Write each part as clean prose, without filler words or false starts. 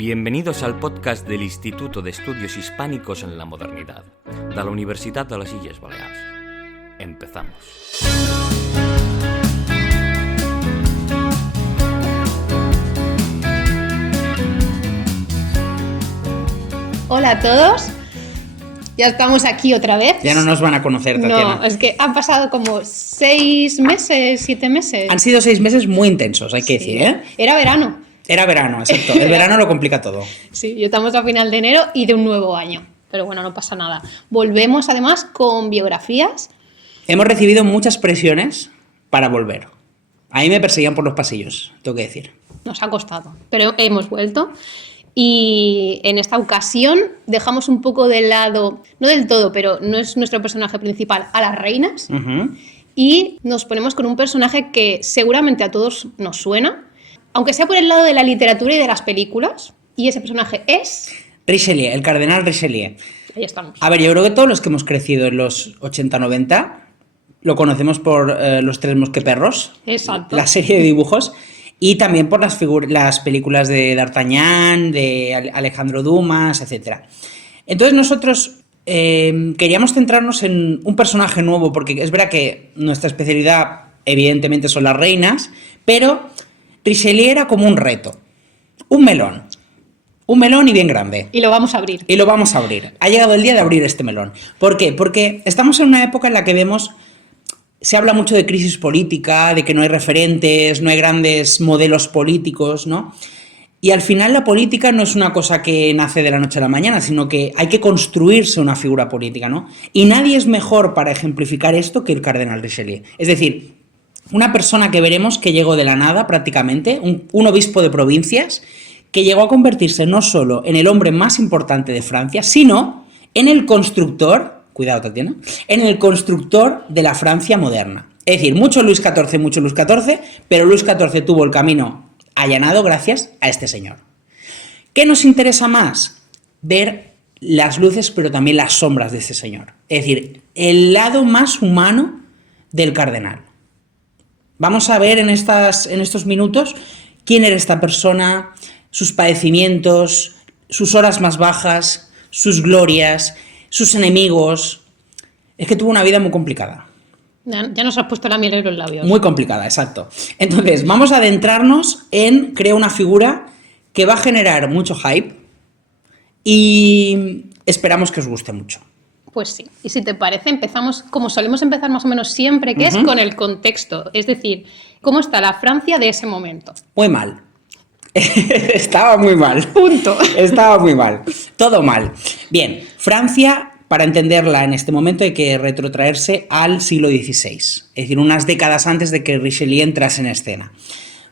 Bienvenidos al podcast del Instituto de Estudios Hispànicos en la Modernidad, de la Universitat de les Illes Balears. Empezamos. Hola a todos, ya estamos aquí otra vez. Ya no nos van a conocer, Tatiana. No, es que han pasado como 6 meses, 7 meses. Han sido 6 meses muy intensos, hay que decir, ¿eh? Era verano. Era verano, exacto. El verano lo complica todo. Sí, ya estamos a final de enero y de un nuevo año. Pero bueno, no pasa nada. Volvemos además con biografías. Hemos recibido muchas presiones para volver. A mí me perseguían por los pasillos, tengo que decir. Nos ha costado, pero hemos vuelto. Y en esta ocasión dejamos un poco de lado, no del todo, pero no es nuestro personaje principal, a las reinas. Y nos ponemos con un personaje que seguramente a todos nos suena, aunque sea por el lado de la literatura y de las películas. Y ese personaje es... Richelieu, el cardenal Richelieu. Ahí estamos. A ver, yo creo que todos los que hemos crecido en los 80-90 lo conocemos por Los Tres Mosqueperros. Exacto. La serie de dibujos. Y también por las películas de D'Artagnan, de Alejandro Dumas, etc. Entonces nosotros queríamos centrarnos en un personaje nuevo, porque es verdad que nuestra especialidad evidentemente son las reinas, pero Richelieu era como un reto, un melón y bien grande. Y lo vamos a abrir. Y lo vamos a abrir. Ha llegado el día de abrir este melón. ¿Por qué? Porque estamos en una época en la que vemos... Se habla mucho de crisis política, de que no hay referentes, no hay grandes modelos políticos, ¿no? Y al final la política no es una cosa que nace de la noche a la mañana, sino que hay que construirse una figura política, ¿no? Y nadie es mejor para ejemplificar esto que el cardenal Richelieu. Es decir, una persona que veremos que llegó de la nada prácticamente, un obispo de provincias, que llegó a convertirse no solo en el hombre más importante de Francia, sino en el constructor... Cuidado, Tatiana. En el constructor de la Francia moderna. Es decir, mucho Luis XIV, pero Luis XIV tuvo el camino allanado gracias a este señor. ¿Qué nos interesa más? Ver las luces, pero también las sombras de este señor. Es decir, el lado más humano del cardenal. Vamos a ver en estos minutos quién era esta persona, sus padecimientos, sus horas más bajas, sus glorias... sus enemigos. Es que tuvo una vida muy complicada. Ya nos has puesto la miel en los labios. Muy complicada, exacto. Entonces, vamos a adentrarnos en crear una figura que va a generar mucho hype y esperamos que os guste mucho. Pues sí. Y si te parece, empezamos como solemos empezar más o menos siempre, que es con el contexto. Es decir, ¿cómo está la Francia de ese momento? Muy mal. Estaba muy mal. Punto. Estaba muy mal. Todo mal. Bien, Francia, para entenderla en este momento hay que retrotraerse al siglo XVI, es decir, unas décadas antes de que Richelieu entrase en escena.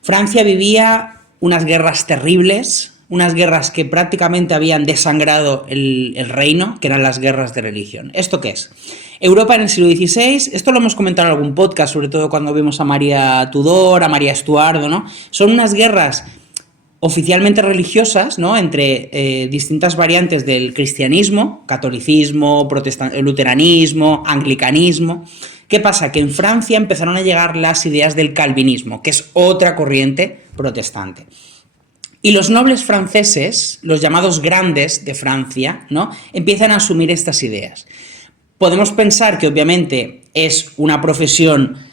Francia vivía unas guerras terribles, unas guerras que prácticamente habían desangrado el reino, que eran las guerras de religión. ¿Esto qué es? Europa en el siglo XVI, esto lo hemos comentado en algún podcast, sobre todo cuando vimos a María Tudor, a María Estuardo, ¿no? Son unas guerras oficialmente religiosas, ¿no? Entre distintas variantes del cristianismo, catolicismo, luteranismo, anglicanismo. ¿Qué pasa? Que en Francia empezaron a llegar las ideas del calvinismo, que es otra corriente protestante. Y los nobles franceses, los llamados grandes de Francia, ¿no? Empiezan a asumir estas ideas. Podemos pensar que obviamente es una profesión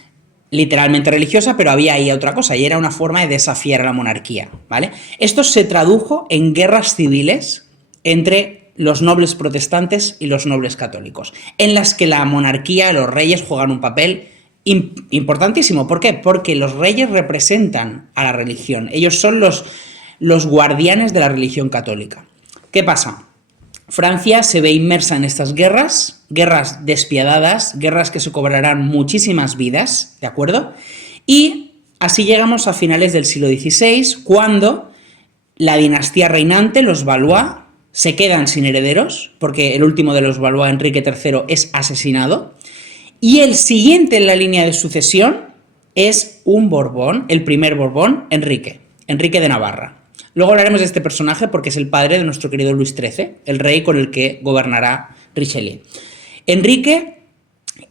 literalmente religiosa, pero había ahí otra cosa, y era una forma de desafiar a la monarquía, ¿vale? Esto se tradujo en guerras civiles entre los nobles protestantes y los nobles católicos, en las que la monarquía, los reyes juegan un papel importantísimo. ¿Por qué? Porque los reyes representan a la religión, ellos son los guardianes de la religión católica. ¿Qué pasa? Francia se ve inmersa en estas guerras despiadadas, guerras que se cobrarán muchísimas vidas, ¿de acuerdo? Y así llegamos a finales del siglo XVI, cuando la dinastía reinante, los Valois, se quedan sin herederos, porque el último de los Valois, Enrique III, es asesinado, y el siguiente en la línea de sucesión es un Borbón, el primer Borbón, Enrique de Navarra. Luego hablaremos de este personaje porque es el padre de nuestro querido Luis XIII, el rey con el que gobernará Richelieu. Enrique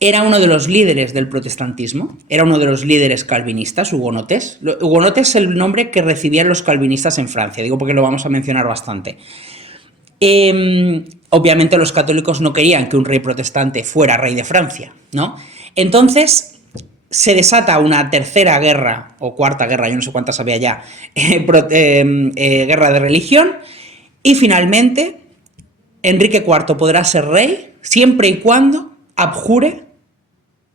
era uno de los líderes del protestantismo, era uno de los líderes calvinistas, hugonotes. Hugonotes es el nombre que recibían los calvinistas en Francia, digo porque lo vamos a mencionar bastante. Obviamente los católicos no querían que un rey protestante fuera rey de Francia, ¿no? Entonces se desata una tercera guerra, o cuarta guerra, yo no sé cuántas había ya, guerra de religión, y finalmente Enrique IV podrá ser rey siempre y cuando abjure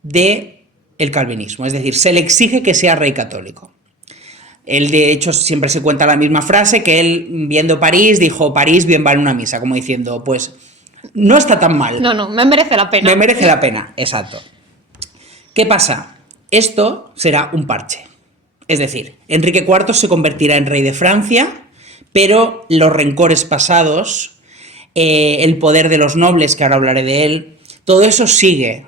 del calvinismo, es decir, se le exige que sea rey católico. Él, de hecho, siempre se cuenta la misma frase, que él, viendo París, dijo, París bien vale una misa, como diciendo, pues, no está tan mal. No, me merece la pena. Me merece la pena, exacto. ¿Qué pasa? Esto será un parche. Es decir, Enrique IV se convertirá en rey de Francia, pero los rencores pasados, el poder de los nobles, que ahora hablaré de él, todo eso sigue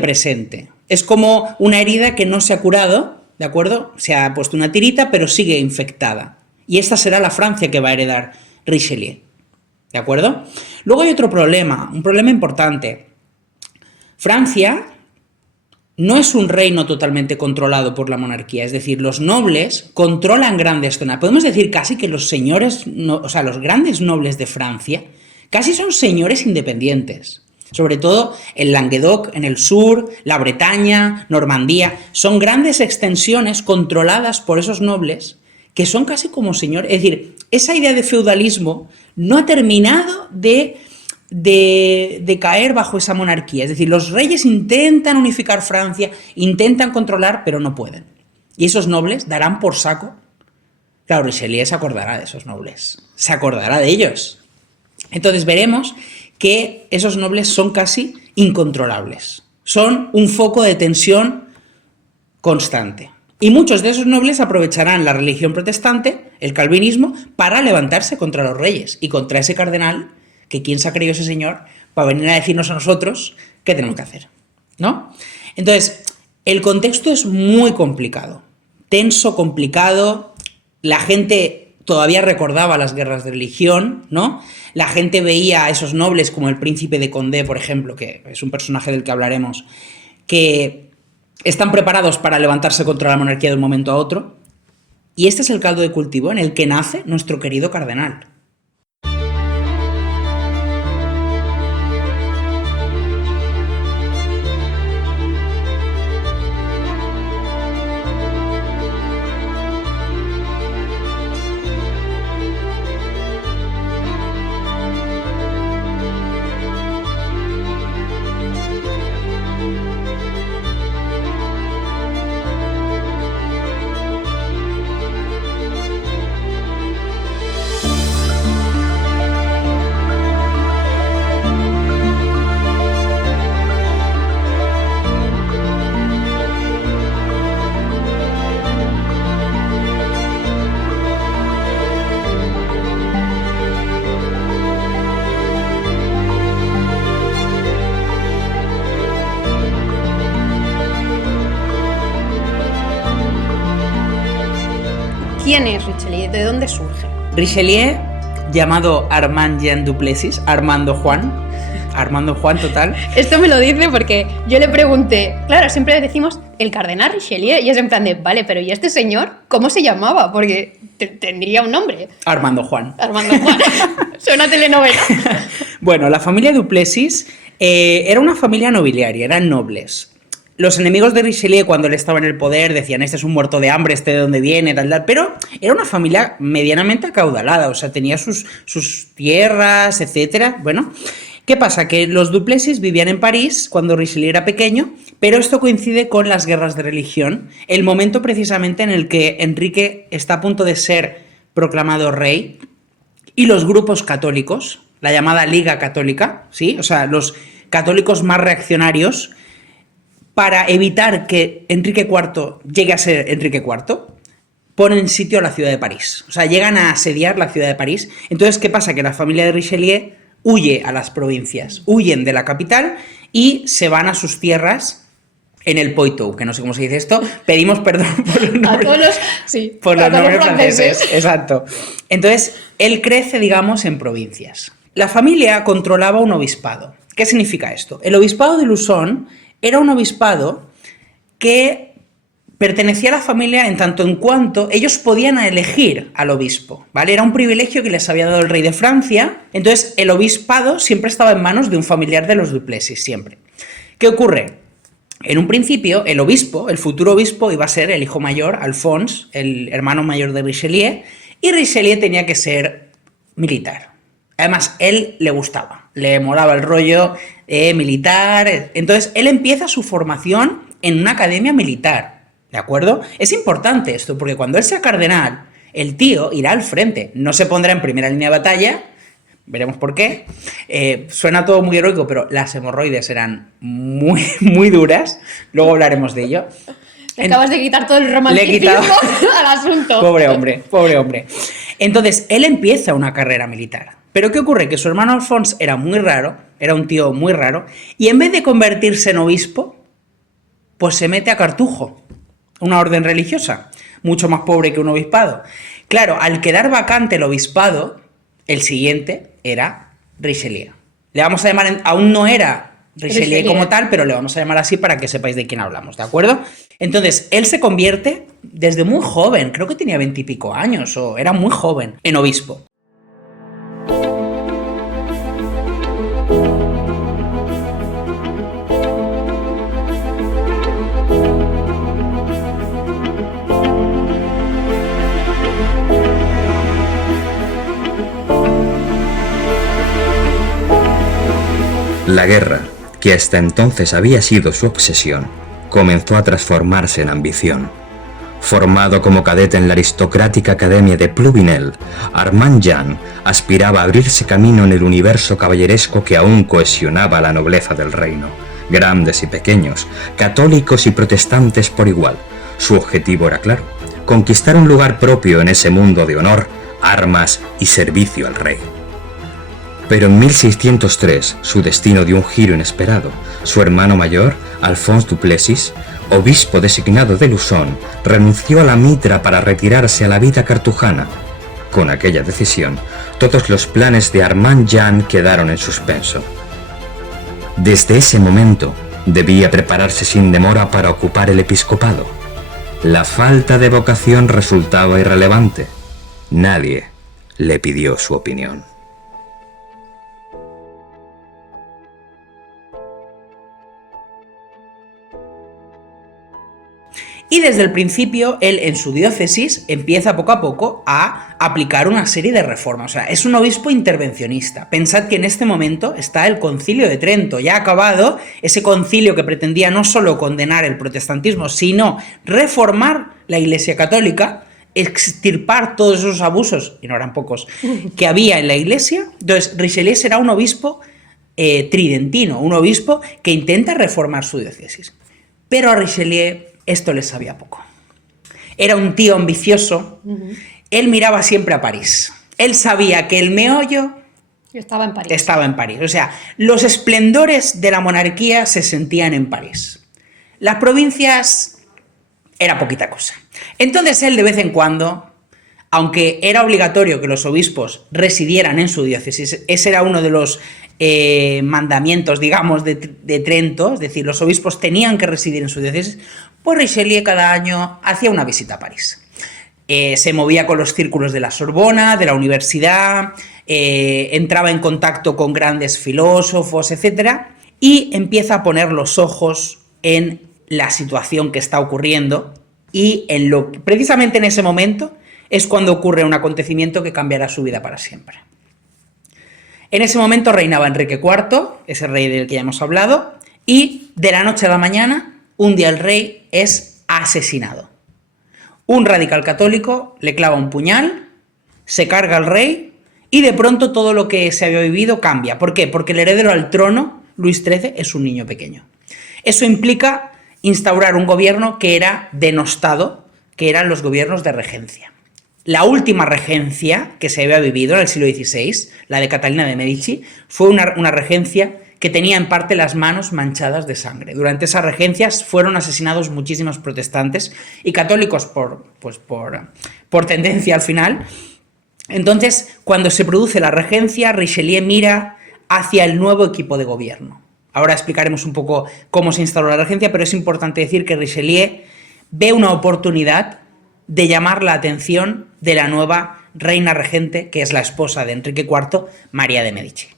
presente. Es como una herida que no se ha curado, ¿de acuerdo? Se ha puesto una tirita, pero sigue infectada. Y esta será la Francia que va a heredar Richelieu, ¿de acuerdo? Luego hay otro problema, un problema importante. Francia no es un reino totalmente controlado por la monarquía, es decir, los nobles controlan grandes zonas. Podemos decir casi que los señores, los grandes nobles de Francia, casi son señores independientes. Sobre todo el Languedoc en el sur, la Bretaña, Normandía, son grandes extensiones controladas por esos nobles que son casi como señores. Es decir, esa idea de feudalismo no ha terminado de caer bajo esa monarquía. Es decir, los reyes intentan unificar Francia, intentan controlar, pero no pueden. Y esos nobles darán por saco. Claro, Richelieu se acordará de esos nobles, se acordará de ellos. Entonces veremos que esos nobles son casi incontrolables. Son un foco de tensión constante. Y muchos de esos nobles aprovecharán la religión protestante, el calvinismo, para levantarse contra los reyes y contra ese cardenal, que quién se ha creído ese señor, para venir a decirnos a nosotros qué tenemos que hacer, ¿no? Entonces, el contexto es muy complicado, tenso, complicado, la gente todavía recordaba las guerras de religión, ¿no? La gente veía a esos nobles como el príncipe de Condé, por ejemplo, que es un personaje del que hablaremos, que están preparados para levantarse contra la monarquía de un momento a otro. Y este es el caldo de cultivo en el que nace nuestro querido cardenal. ¿Quién es Richelieu? ¿De dónde surge? Richelieu, llamado Armand Jean Duplessis, Armando Juan total. Esto me lo dice porque yo le pregunté, claro, siempre decimos el cardenal Richelieu, y es en plan de, vale, pero ¿y este señor cómo se llamaba? Porque tendría un nombre. Armando Juan. Suena telenovela. Bueno, la familia Duplessis era una familia nobiliaria, eran nobles. Los enemigos de Richelieu, cuando él estaba en el poder, decían, este es un muerto de hambre, este de dónde viene, tal, pero era una familia medianamente acaudalada, o sea, tenía sus tierras, etcétera. Bueno, ¿qué pasa? Que los Duplessis vivían en París cuando Richelieu era pequeño, pero esto coincide con las guerras de religión, el momento precisamente en el que Enrique está a punto de ser proclamado rey, y los grupos católicos, la llamada Liga Católica, ¿sí? O sea, los católicos más reaccionarios, para evitar que Enrique IV llegue a ser Enrique IV, ponen sitio a la ciudad de París. O sea, llegan a asediar la ciudad de París. Entonces, ¿qué pasa? Que la familia de Richelieu huye a las provincias, huyen de la capital y se van a sus tierras en el Poitou, que no sé cómo se dice esto. Pedimos perdón por los nombres, por los nombres franceses. Exacto. Entonces, él crece, digamos, en provincias. La familia controlaba un obispado. ¿Qué significa esto? El obispado de Luzón era un obispado que pertenecía a la familia en tanto en cuanto ellos podían elegir al obispo, ¿vale? Era un privilegio que les había dado el rey de Francia, entonces el obispado siempre estaba en manos de un familiar de los Duplessis, siempre. ¿Qué ocurre? En un principio, el obispo, el futuro obispo, iba a ser el hijo mayor, Alphonse, el hermano mayor de Richelieu, y Richelieu tenía que ser militar. Además, él le gustaba, le molaba el rollo militar. Entonces, él empieza su formación en una academia militar, ¿de acuerdo? Es importante esto, porque cuando él sea cardenal, el tío irá al frente, no se pondrá en primera línea de batalla, veremos por qué. Suena todo muy heroico, pero las hemorroides eran muy, muy duras, luego hablaremos de ello. Le acabas de quitar todo el romanticismo al asunto. Pobre hombre, pobre hombre. Entonces, él empieza una carrera militar. Pero ¿qué ocurre? Que su hermano Alphonse era muy raro, era un tío muy raro, y en vez de convertirse en obispo, pues se mete a Cartujo, una orden religiosa, mucho más pobre que un obispado. Claro, al quedar vacante el obispado, el siguiente era Richelieu. Le vamos a llamar, aún no era Richelieu como tal, pero le vamos a llamar así para que sepáis de quién hablamos, ¿de acuerdo? Entonces, él se convierte desde muy joven, creo que tenía 20 y pico años, o era muy joven, en obispo. La guerra, que hasta entonces había sido su obsesión, comenzó a transformarse en ambición. Formado como cadete en la aristocrática Academia de Pluvinel, Armand Jean aspiraba a abrirse camino en el universo caballeresco que aún cohesionaba la nobleza del reino. Grandes y pequeños, católicos y protestantes por igual. Su objetivo era claro: conquistar un lugar propio en ese mundo de honor, armas y servicio al rey. Pero en 1603 su destino dio un giro inesperado. Su hermano mayor, Alphonse Duplessis, obispo designado de Luzón, renunció a la mitra para retirarse a la vida cartujana. Con aquella decisión, todos los planes de Armand Jean quedaron en suspenso. Desde ese momento, debía prepararse sin demora para ocupar el episcopado. La falta de vocación resultaba irrelevante. Nadie le pidió su opinión. Y desde el principio, él en su diócesis empieza poco a poco a aplicar una serie de reformas. O sea, es un obispo intervencionista. Pensad que en este momento está el Concilio de Trento, ya acabado, ese concilio que pretendía no solo condenar el protestantismo, sino reformar la Iglesia Católica, extirpar todos esos abusos, y no eran pocos, que había en la Iglesia. Entonces, Richelieu será un obispo tridentino, un obispo que intenta reformar su diócesis. Pero a Richelieu esto le sabía poco. Era un tío ambicioso, él miraba siempre a París. Él sabía que el meollo estaba en París. Estaba en París. O sea, los esplendores de la monarquía se sentían en París. Las provincias era poquita cosa. Entonces él de vez en cuando, aunque era obligatorio que los obispos residieran en su diócesis, ese era uno de los mandamientos, digamos, de Trento, es decir, los obispos tenían que residir en su diócesis, pues Richelieu cada año hacía una visita a París. Se movía con los círculos de la Sorbona, de la universidad, entraba en contacto con grandes filósofos, etc. Y empieza a poner los ojos en la situación que está ocurriendo y precisamente en ese momento es cuando ocurre un acontecimiento que cambiará su vida para siempre. En ese momento reinaba Enrique IV, ese rey del que ya hemos hablado, y de la noche a la mañana, un día el rey es asesinado. Un radical católico le clava un puñal, se carga al rey y de pronto todo lo que se había vivido cambia. ¿Por qué? Porque el heredero al trono, Luis XIII, es un niño pequeño. Eso implica instaurar un gobierno que era denostado, que eran los gobiernos de regencia. La última regencia que se había vivido en el siglo XVI, la de Catalina de Medici, fue una regencia que tenía en parte las manos manchadas de sangre. Durante esas regencias fueron asesinados muchísimos protestantes y católicos por tendencia al final. Entonces, cuando se produce la regencia, Richelieu mira hacia el nuevo equipo de gobierno. Ahora explicaremos un poco cómo se instaló la regencia, pero es importante decir que Richelieu ve una oportunidad de llamar la atención de la nueva reina regente, que es la esposa de Enrique IV, María de Medici.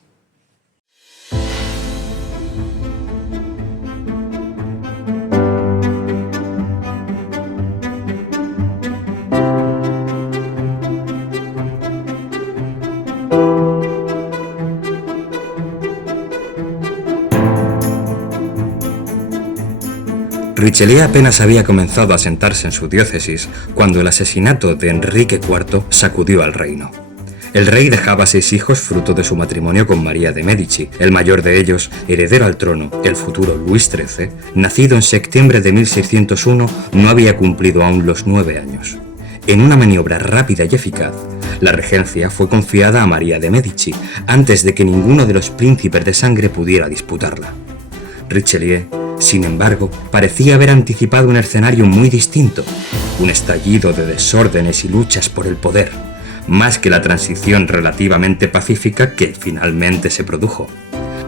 Richelieu apenas había comenzado a asentarse en su diócesis cuando el asesinato de Enrique IV sacudió al reino. El rey dejaba 6 hijos fruto de su matrimonio con María de Medici, el mayor de ellos, heredero al trono, el futuro Luis XIII, nacido en septiembre de 1601, no había cumplido aún los 9 años. En una maniobra rápida y eficaz, la regencia fue confiada a María de Medici antes de que ninguno de los príncipes de sangre pudiera disputarla. Richelieu, sin embargo, parecía haber anticipado un escenario muy distinto, un estallido de desórdenes y luchas por el poder, más que la transición relativamente pacífica que finalmente se produjo.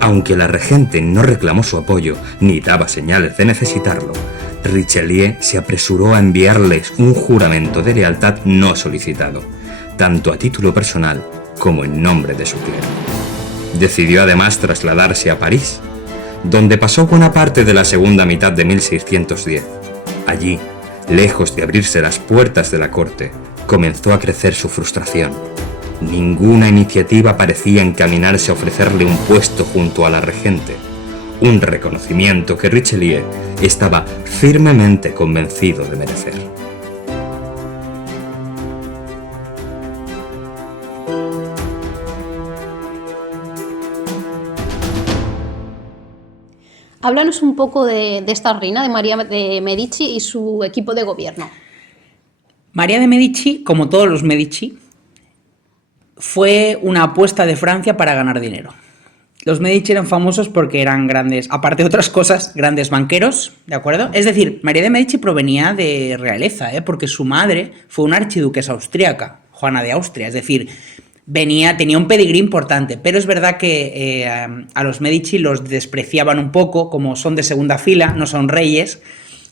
Aunque la regente no reclamó su apoyo ni daba señales de necesitarlo, Richelieu se apresuró a enviarles un juramento de lealtad no solicitado, tanto a título personal como en nombre de su clero. Decidió además trasladarse a París, donde pasó buena parte de la segunda mitad de 1610. Allí, lejos de abrirse las puertas de la corte, comenzó a crecer su frustración. Ninguna iniciativa parecía encaminarse a ofrecerle un puesto junto a la regente, un reconocimiento que Richelieu estaba firmemente convencido de merecer. Háblanos un poco de esta reina, de María de Medici y su equipo de gobierno. María de Medici, como todos los Medici, fue una apuesta de Francia para ganar dinero. Los Medici eran famosos porque eran grandes, aparte de otras cosas, grandes banqueros, ¿de acuerdo? Es decir, María de Medici provenía de realeza, porque su madre fue una archiduquesa austríaca, Juana de Austria, es decir, tenía un pedigrí importante, pero es verdad que a los Medici los despreciaban un poco, como son de segunda fila, no son reyes,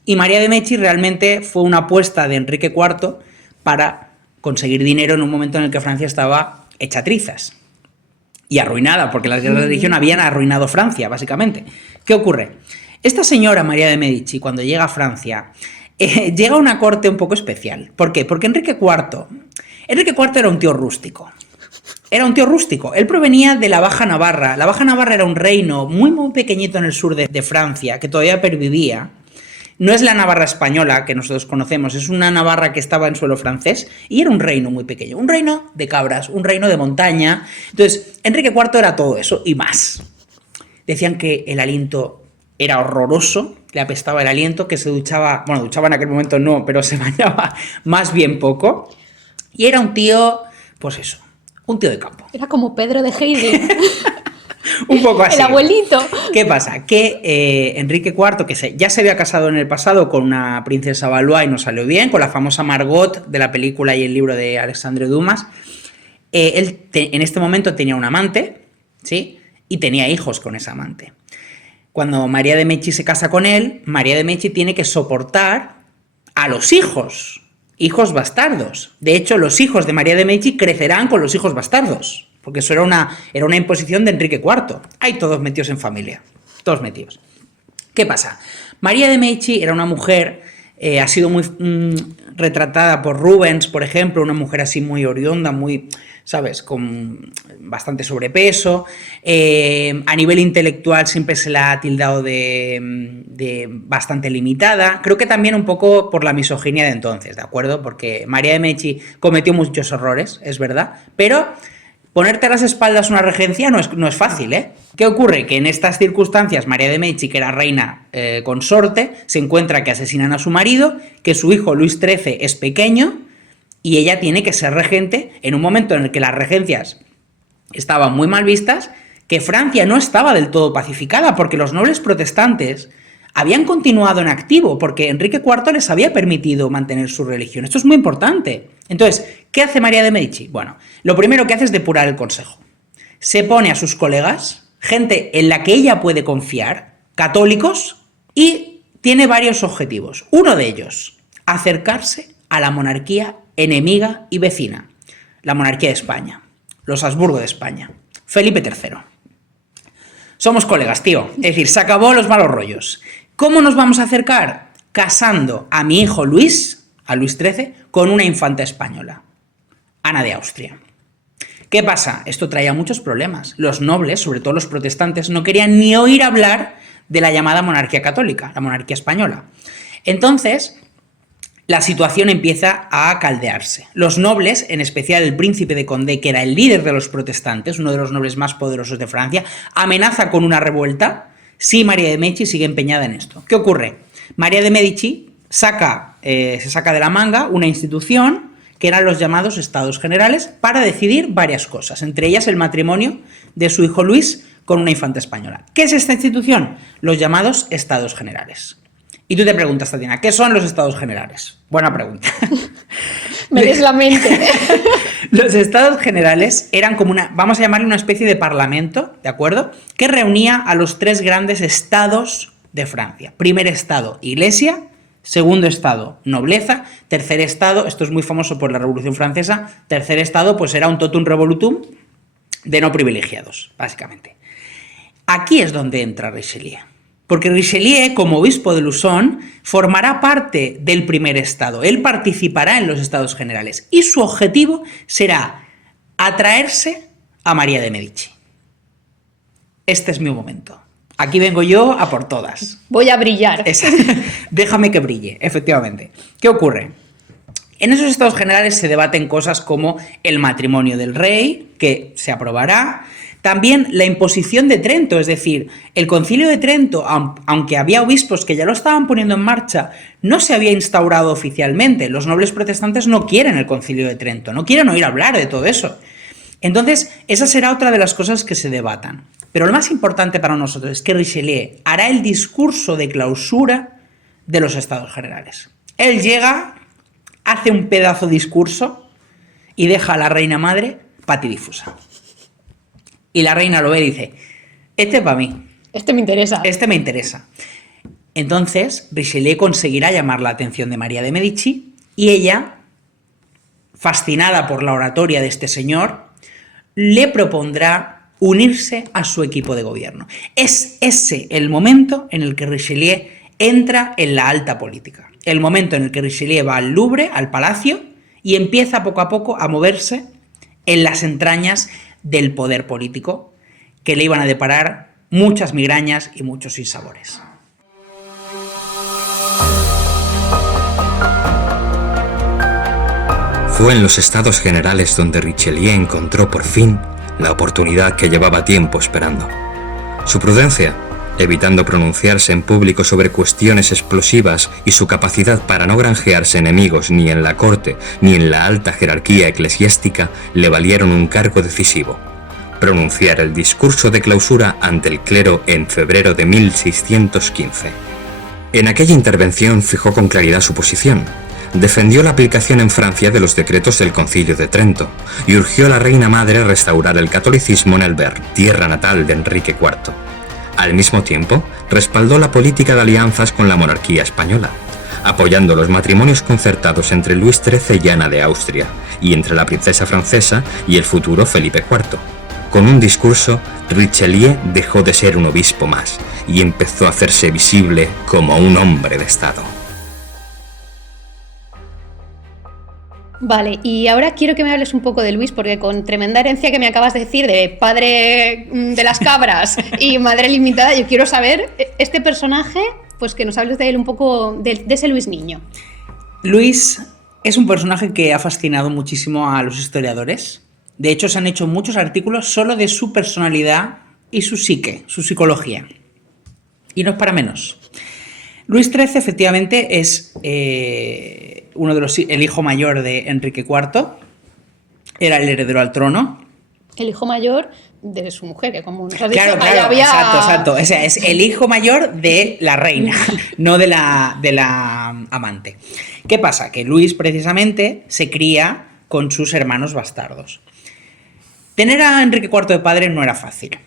y María de Medici realmente fue una apuesta de Enrique IV para conseguir dinero en un momento en el que Francia estaba hecha trizas y arruinada, porque las guerras de religión habían arruinado Francia, básicamente. ¿Qué ocurre? Esta señora María de Medici, cuando llega a Francia, llega a una corte un poco especial. ¿Por qué? Porque Enrique IV era un tío rústico. Era un tío rústico. Él provenía de la Baja Navarra. La Baja Navarra era un reino muy, muy pequeñito en el sur de Francia, que todavía pervivía. No es la Navarra española que nosotros conocemos, es una Navarra que estaba en suelo francés y era un reino muy pequeño, un reino de cabras, un reino de montaña. Entonces, Enrique IV era todo eso y más. Decían que el aliento era horroroso, le apestaba el aliento, que se duchaba, bueno, duchaba en aquel momento no, pero se bañaba más bien poco. Y era un tío, pues eso, un tío de campo. Era como Pedro de Heidi. Un poco así. El abuelito. ¿Qué pasa? Que Enrique IV, que ya se había casado en el pasado con una princesa Valois y no salió bien, con la famosa Margot de la película y el libro de Alexandre Dumas, él en este momento tenía un amante, ¿sí? Y tenía hijos con esa amante. Cuando María de Medici se casa con él, María de Medici tiene que soportar a los hijos bastardos. De hecho, los hijos de María de Medici crecerán con los hijos bastardos, porque eso era una imposición de Enrique IV. Hay todos metidos en familia, todos metidos. ¿Qué pasa? María de Medici era una mujer, ha sido muy retratada por Rubens, por ejemplo, una mujer así muy oriunda, muy, ¿sabes?, con bastante sobrepeso. A nivel intelectual siempre se la ha tildado de bastante limitada. Creo que también un poco por la misoginia de entonces, ¿de acuerdo? Porque María de Medici cometió muchos errores, es verdad, pero ponerte a las espaldas una regencia no es fácil, ¿eh? ¿Qué ocurre? Que en estas circunstancias María de Medici, que era reina consorte, se encuentra que asesinan a su marido, que su hijo Luis XIII es pequeño y ella tiene que ser regente en un momento en el que las regencias estaban muy mal vistas, que Francia no estaba del todo pacificada porque los nobles protestantes habían continuado en activo porque Enrique IV les había permitido mantener su religión. Esto es muy importante. Entonces, ¿qué hace María de Medici? Bueno, lo primero que hace es depurar el consejo. Se pone a sus colegas, gente en la que ella puede confiar, católicos, y tiene varios objetivos. Uno de ellos, acercarse a la monarquía enemiga y vecina, la monarquía de España, los Habsburgo de España, Felipe III. Somos colegas, tío. Es decir, se acabó los malos rollos. ¿Cómo nos vamos a acercar? Casando a mi hijo Luis, a Luis XIII, con una infanta española, Ana de Austria. ¿Qué pasa? Esto traía muchos problemas. Los nobles, sobre todo los protestantes, no querían ni oír hablar de la llamada monarquía católica, la monarquía española. Entonces, la situación empieza a caldearse. Los nobles, en especial el príncipe de Condé, que era el líder de los protestantes, uno de los nobles más poderosos de Francia, amenaza con una revuelta si María de Medici sigue empeñada en esto. ¿Qué ocurre? María de Medici se saca de la manga una institución que eran los llamados Estados Generales para decidir varias cosas, entre ellas el matrimonio de su hijo Luis con una infanta española. ¿Qué es esta institución? Los llamados Estados Generales. Y tú te preguntas, Tatiana, ¿qué son los Estados Generales? Buena pregunta. Me des la mente. Los Estados Generales eran como vamos a llamarle una especie de parlamento, ¿de acuerdo? Que reunía a los tres grandes estados de Francia. Primer estado, Iglesia. Segundo estado, nobleza. Tercer estado, esto es muy famoso por la Revolución Francesa, tercer estado pues era un totum revolutum de no privilegiados, básicamente. Aquí es donde entra Richelieu. Porque Richelieu, como obispo de Luzón, formará parte del primer estado. Él participará en los Estados Generales y su objetivo será atraerse a María de Medici. Este es mi momento. Aquí vengo yo a por todas. Voy a brillar. Déjame que brille, efectivamente. ¿Qué ocurre? En esos Estados Generales se debaten cosas como el matrimonio del rey, que se aprobará. También la imposición de Trento, es decir, el Concilio de Trento, aunque había obispos que ya lo estaban poniendo en marcha, no se había instaurado oficialmente. Los nobles protestantes no quieren el Concilio de Trento, no quieren oír hablar de todo eso. Entonces, esa será otra de las cosas que se debatan. Pero lo más importante para nosotros es que Richelieu hará el discurso de clausura de los Estados Generales. Él llega, hace un pedazo de discurso y deja a la reina madre patidifusa. Y la reina lo ve y dice, este es para mí. Este me interesa. Este me interesa. Entonces, Richelieu conseguirá llamar la atención de María de Medici y ella, fascinada por la oratoria de este señor, le propondrá unirse a su equipo de gobierno. Es ese el momento en el que Richelieu entra en la alta política. El momento en el que Richelieu va al Louvre, al palacio, y empieza poco a poco a moverse en las entrañas del poder político que le iban a deparar muchas migrañas y muchos sinsabores. Fue en los Estados Generales donde Richelieu encontró por fin la oportunidad que llevaba tiempo esperando. Su prudencia, evitando pronunciarse en público sobre cuestiones explosivas, y su capacidad para no granjearse enemigos ni en la corte ni en la alta jerarquía eclesiástica, le valieron un cargo decisivo: pronunciar el discurso de clausura ante el clero en febrero de 1615. En aquella intervención fijó con claridad su posición. Defendió la aplicación en Francia de los decretos del Concilio de Trento y urgió a la reina madre a restaurar el catolicismo en el Bearn, tierra natal de Enrique IV. Al mismo tiempo, respaldó la política de alianzas con la monarquía española, apoyando los matrimonios concertados entre Luis XIII y Ana de Austria, y entre la princesa francesa y el futuro Felipe IV. Con un discurso, Richelieu dejó de ser un obispo más y empezó a hacerse visible como un hombre de Estado. Vale, y ahora quiero que me hables un poco de Luis, porque con tremenda herencia que me acabas de decir de padre de las cabras y madre limitada, yo quiero saber este personaje, pues que nos hables de él un poco, de ese Luis niño. Luis es un personaje que ha fascinado muchísimo a los historiadores. De hecho, se han hecho muchos artículos solo de su personalidad y su psique, su psicología. Y no es para menos. Luis XIII efectivamente es el hijo mayor de Enrique IV, era el heredero al trono. El hijo mayor de su mujer, que como nos has dicho, claro, había... exacto. O sea, es el hijo mayor de la reina, no de la amante. ¿Qué pasa? Que Luis precisamente se cría con sus hermanos bastardos. Tener a Enrique IV de padre no era fácil.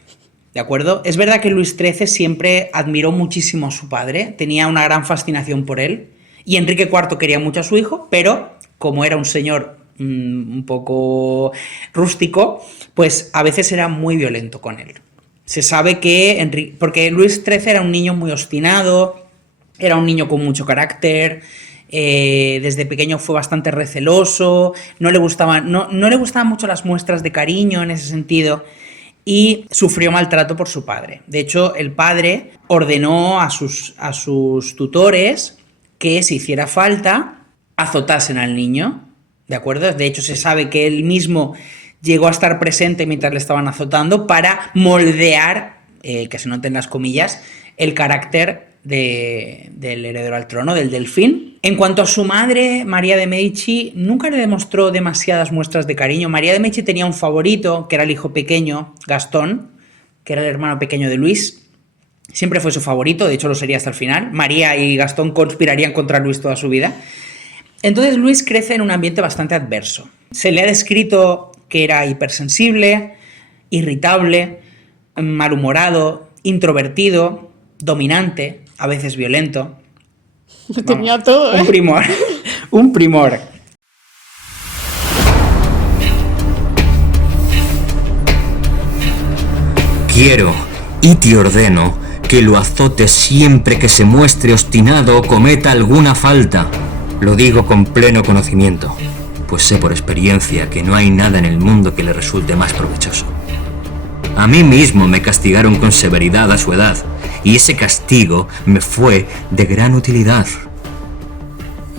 ¿de acuerdo? Es verdad que Luis XIII siempre admiró muchísimo a su padre, tenía una gran fascinación por él, y Enrique IV quería mucho a su hijo, pero como era un señor un poco rústico, pues a veces era muy violento con él. Se sabe que porque Luis XIII era un niño muy obstinado, era un niño con mucho carácter, desde pequeño fue bastante receloso, no le gustaban mucho las muestras de cariño en ese sentido, y sufrió maltrato por su padre. De hecho, el padre ordenó a sus tutores que, si hiciera falta, azotasen al niño, ¿de acuerdo? De hecho, se sabe que él mismo llegó a estar presente mientras le estaban azotando para moldear, que se noten las comillas, el carácter del heredero al trono, del delfín. En cuanto a su madre, María de Medici, nunca le demostró demasiadas muestras de cariño. María de Medici tenía un favorito, que era el hijo pequeño, Gastón, que era el hermano pequeño de Luis. Siempre fue su favorito, de hecho lo sería hasta el final. María y Gastón conspirarían contra Luis toda su vida. Entonces Luis crece en un ambiente bastante adverso. Se le ha descrito que era hipersensible, irritable, malhumorado, introvertido, dominante, a veces violento. Tenía todo, ¿eh? Un primor. Un primor. Quiero, y te ordeno, que lo azotes siempre que se muestre obstinado o cometa alguna falta. Lo digo con pleno conocimiento, pues sé por experiencia que no hay nada en el mundo que le resulte más provechoso. A mí mismo me castigaron con severidad a su edad, y ese castigo me fue de gran utilidad.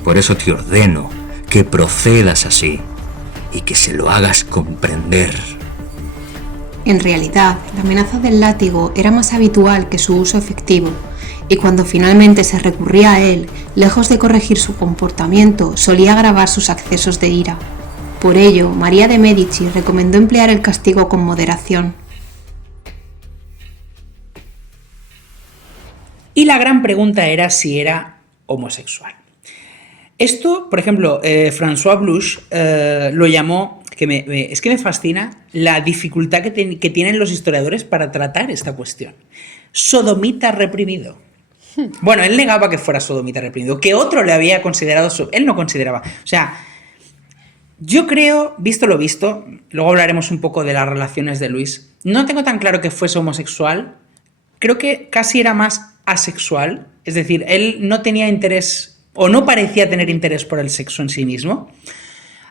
Por eso te ordeno que procedas así, y que se lo hagas comprender. En realidad, la amenaza del látigo era más habitual que su uso efectivo, y cuando finalmente se recurría a él, lejos de corregir su comportamiento, solía agravar sus accesos de ira. Por ello, María de Medici recomendó emplear el castigo con moderación. Y la gran pregunta era si era homosexual. Esto, por ejemplo, François Bluch lo llamó, es que me fascina la dificultad que tienen los historiadores para tratar esta cuestión. Sodomita reprimido. Bueno, él negaba que fuera sodomita reprimido, que otro le había considerado, él no consideraba. O sea, yo creo, visto lo visto, luego hablaremos un poco de las relaciones de Luis, no tengo tan claro que fuese homosexual, creo que casi era más asexual, es decir, él no tenía interés, o no parecía tener interés por el sexo en sí mismo,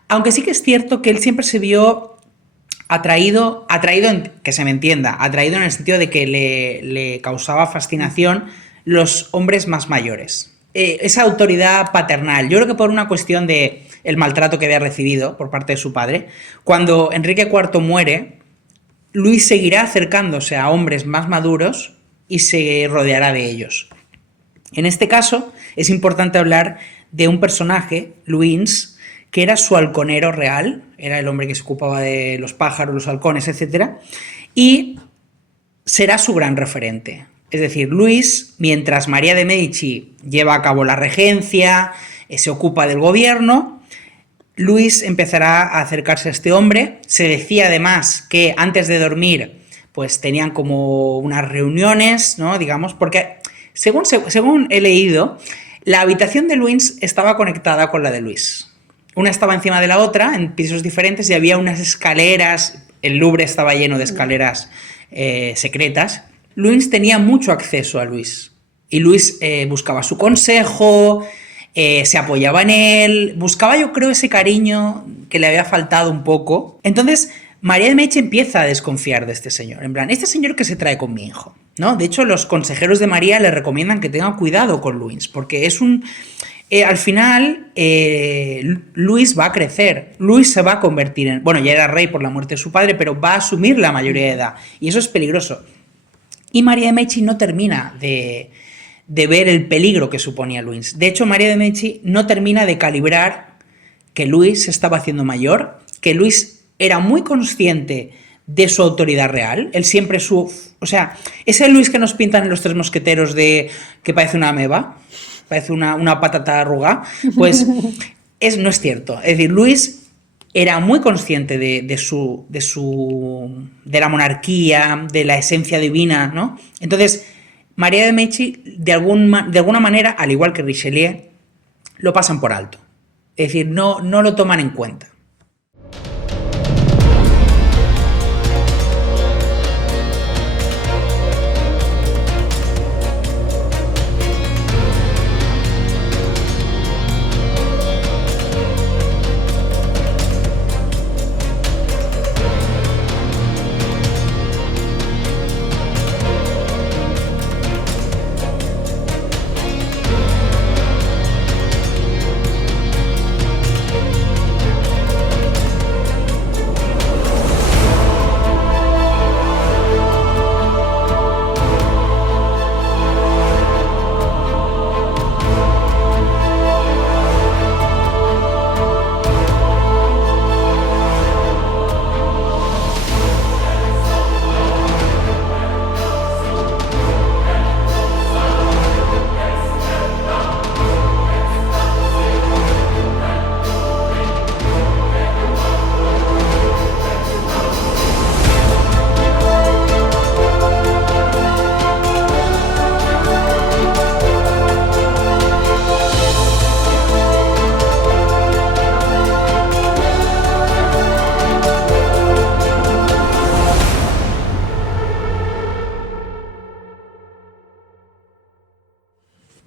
aunque sí que es cierto que él siempre se vio atraído, que se me entienda, atraído en el sentido de que le causaba fascinación los hombres más mayores. Esa autoridad paternal, yo creo que por una cuestión de el maltrato que había recibido por parte de su padre, cuando Enrique IV muere, Luis seguirá acercándose a hombres más maduros y se rodeará de ellos. En este caso, es importante hablar de un personaje, Luynes, que era su halconero real, era el hombre que se ocupaba de los pájaros, los halcones, etc. Y será su gran referente. Es decir, Luis, mientras María de Medici lleva a cabo la regencia, se ocupa del gobierno, Luis empezará a acercarse a este hombre. Se decía además que antes de dormir pues tenían como unas reuniones, ¿no? Digamos, porque según he leído, la habitación de Luis estaba conectada con la de Luis. Una estaba encima de la otra, en pisos diferentes, y había unas escaleras, el Louvre estaba lleno de escaleras secretas. Luis tenía mucho acceso a Luis, y Luis buscaba su consejo, se apoyaba en él, buscaba, yo creo, ese cariño que le había faltado un poco. Entonces María de Medici empieza a desconfiar de este señor, en plan, este señor que se trae con mi hijo, ¿no? De hecho, los consejeros de María le recomiendan que tenga cuidado con Luis, porque es un... al final, Luis va a crecer, Luis se va a convertir en... Bueno, ya era rey por la muerte de su padre, pero va a asumir la mayoría de edad, y eso es peligroso. Y María de Medici no termina de ver el peligro que suponía Luis. De hecho, María de Medici no termina de calibrar que Luis se estaba haciendo mayor, que Luis era muy consciente de su autoridad real. Él siempre o sea, ese Luis que nos pintan en Los Tres Mosqueteros de que parece una ameba, parece una patata arrugada, pues no es cierto. Es decir, Luis era muy consciente de la monarquía, de la esencia divina, ¿no? Entonces, María de Medici, de alguna manera, al igual que Richelieu, lo pasan por alto. Es decir, no lo toman en cuenta.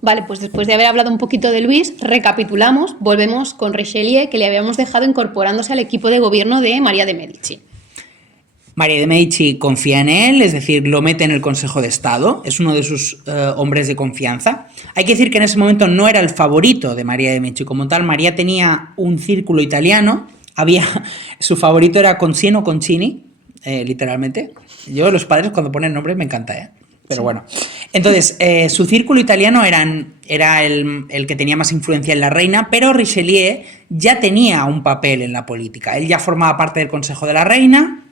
Vale, pues después de haber hablado un poquito de Luis, recapitulamos, volvemos con Richelieu, que le habíamos dejado incorporándose al equipo de gobierno de María de Medici. María de Medici confía en él, es decir, lo mete en el Consejo de Estado, es uno de sus hombres de confianza. Hay que decir que en ese momento no era el favorito de María de Medici como tal. María tenía un círculo italiano, su favorito era Concini o Concini, literalmente. Yo, los padres, cuando ponen nombres me encanta, ¿eh? Pero bueno. Entonces, su círculo italiano era el que tenía más influencia en la reina, pero Richelieu ya tenía un papel en la política. Él ya formaba parte del Consejo de la Reina.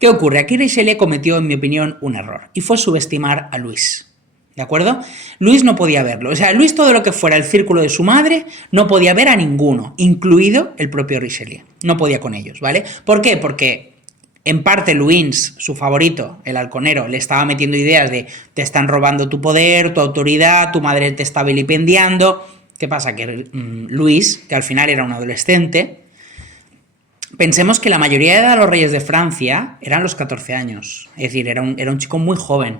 ¿Qué ocurre? Aquí Richelieu cometió, en mi opinión, un error, y fue subestimar a Luis. ¿De acuerdo? Luis no podía verlo. O sea, Luis, todo lo que fuera el círculo de su madre, no podía ver a ninguno, incluido el propio Richelieu. No podía con ellos, ¿vale? ¿Por qué? Porque en parte Luis, su favorito, el halconero, le estaba metiendo ideas de te están robando tu poder, tu autoridad, tu madre te está vilipendiando. ¿Qué pasa? Que Luis, que al final era un adolescente, pensemos que la mayoría de los reyes de Francia eran los 14 años, es decir, era un chico muy joven.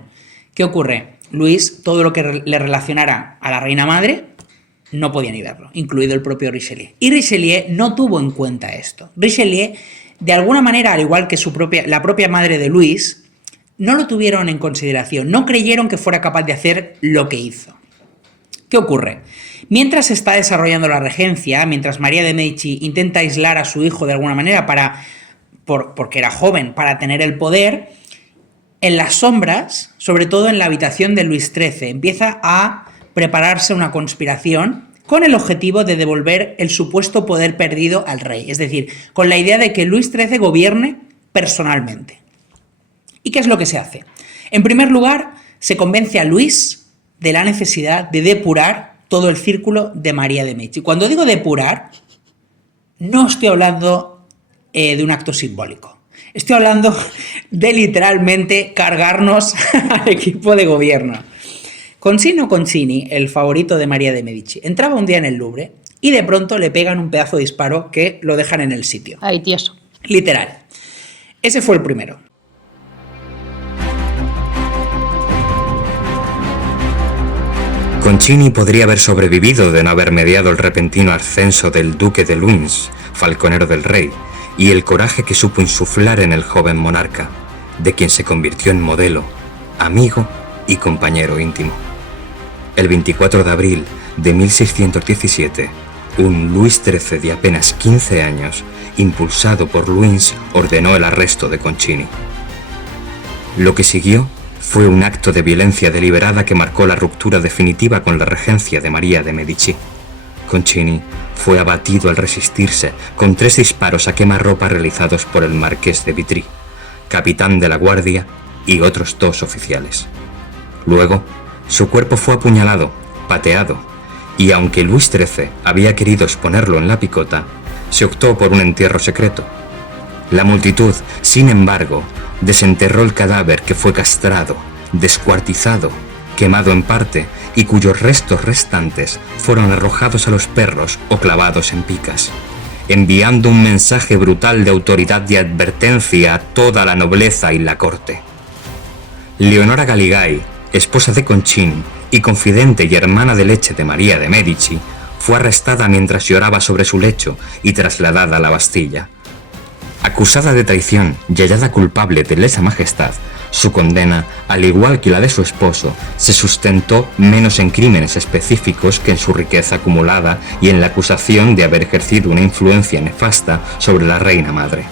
¿Qué ocurre? Luis, todo lo que le relacionara a la reina madre, no podía ni verlo, incluido el propio Richelieu. Y Richelieu no tuvo en cuenta esto. Richelieu, de alguna manera, al igual que la propia madre de Luis, no lo tuvieron en consideración, no creyeron que fuera capaz de hacer lo que hizo. ¿Qué ocurre? Mientras se está desarrollando la regencia, mientras María de Medici intenta aislar a su hijo de alguna manera porque era joven, para tener el poder, en las sombras, sobre todo en la habitación de Luis XIII, empieza a prepararse una conspiración con el objetivo de devolver el supuesto poder perdido al rey, es decir, con la idea de que Luis XIII gobierne personalmente. ¿Y qué es lo que se hace? En primer lugar, se convence a Luis de la necesidad de depurar todo el círculo de María de Medici. Cuando digo depurar, no estoy hablando de un acto simbólico. Estoy hablando de literalmente cargarnos al equipo de gobierno. Concini o Concini, el favorito de María de Medici, entraba un día en el Louvre y de pronto le pegan un pedazo de disparo que lo dejan en el sitio. Ay, tieso. Literal. Ese fue el primero. Concini podría haber sobrevivido de no haber mediado el repentino ascenso del duque de Luynes, falconero del rey, y el coraje que supo insuflar en el joven monarca, de quien se convirtió en modelo, amigo y compañero íntimo. El 24 de abril de 1617, un Luis XIII de apenas 15 años, impulsado por Luynes, ordenó el arresto de Concini. Lo que siguió fue un acto de violencia deliberada que marcó la ruptura definitiva con la regencia de María de Medici. Concini fue abatido al resistirse con 3 disparos a quemarropa realizados por el marqués de Vitry, capitán de la guardia, y otros 2 oficiales. Luego, su cuerpo fue apuñalado, pateado, y aunque Luis XIII había querido exponerlo en la picota, se optó por un entierro secreto. La multitud, sin embargo, desenterró el cadáver que fue castrado, descuartizado, quemado en parte y cuyos restos restantes fueron arrojados a los perros o clavados en picas, enviando un mensaje brutal de autoridad y advertencia a toda la nobleza y la corte. Leonora Galigai, esposa de Concini y confidente y hermana de leche de María de Medici, fue arrestada mientras lloraba sobre su lecho y trasladada a la Bastilla. Acusada de traición y hallada culpable de lesa majestad, su condena, al igual que la de su esposo, se sustentó menos en crímenes específicos que en su riqueza acumulada y en la acusación de haber ejercido una influencia nefasta sobre la reina madre.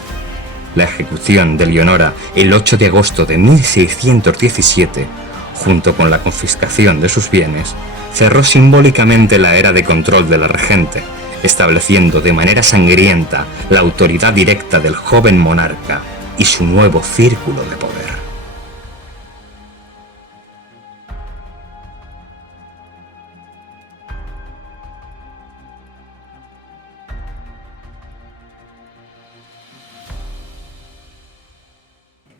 La ejecución de Leonora el 8 de agosto de 1617, junto con la confiscación de sus bienes, cerró simbólicamente la era de control de la regente, estableciendo de manera sangrienta la autoridad directa del joven monarca y su nuevo círculo de poder.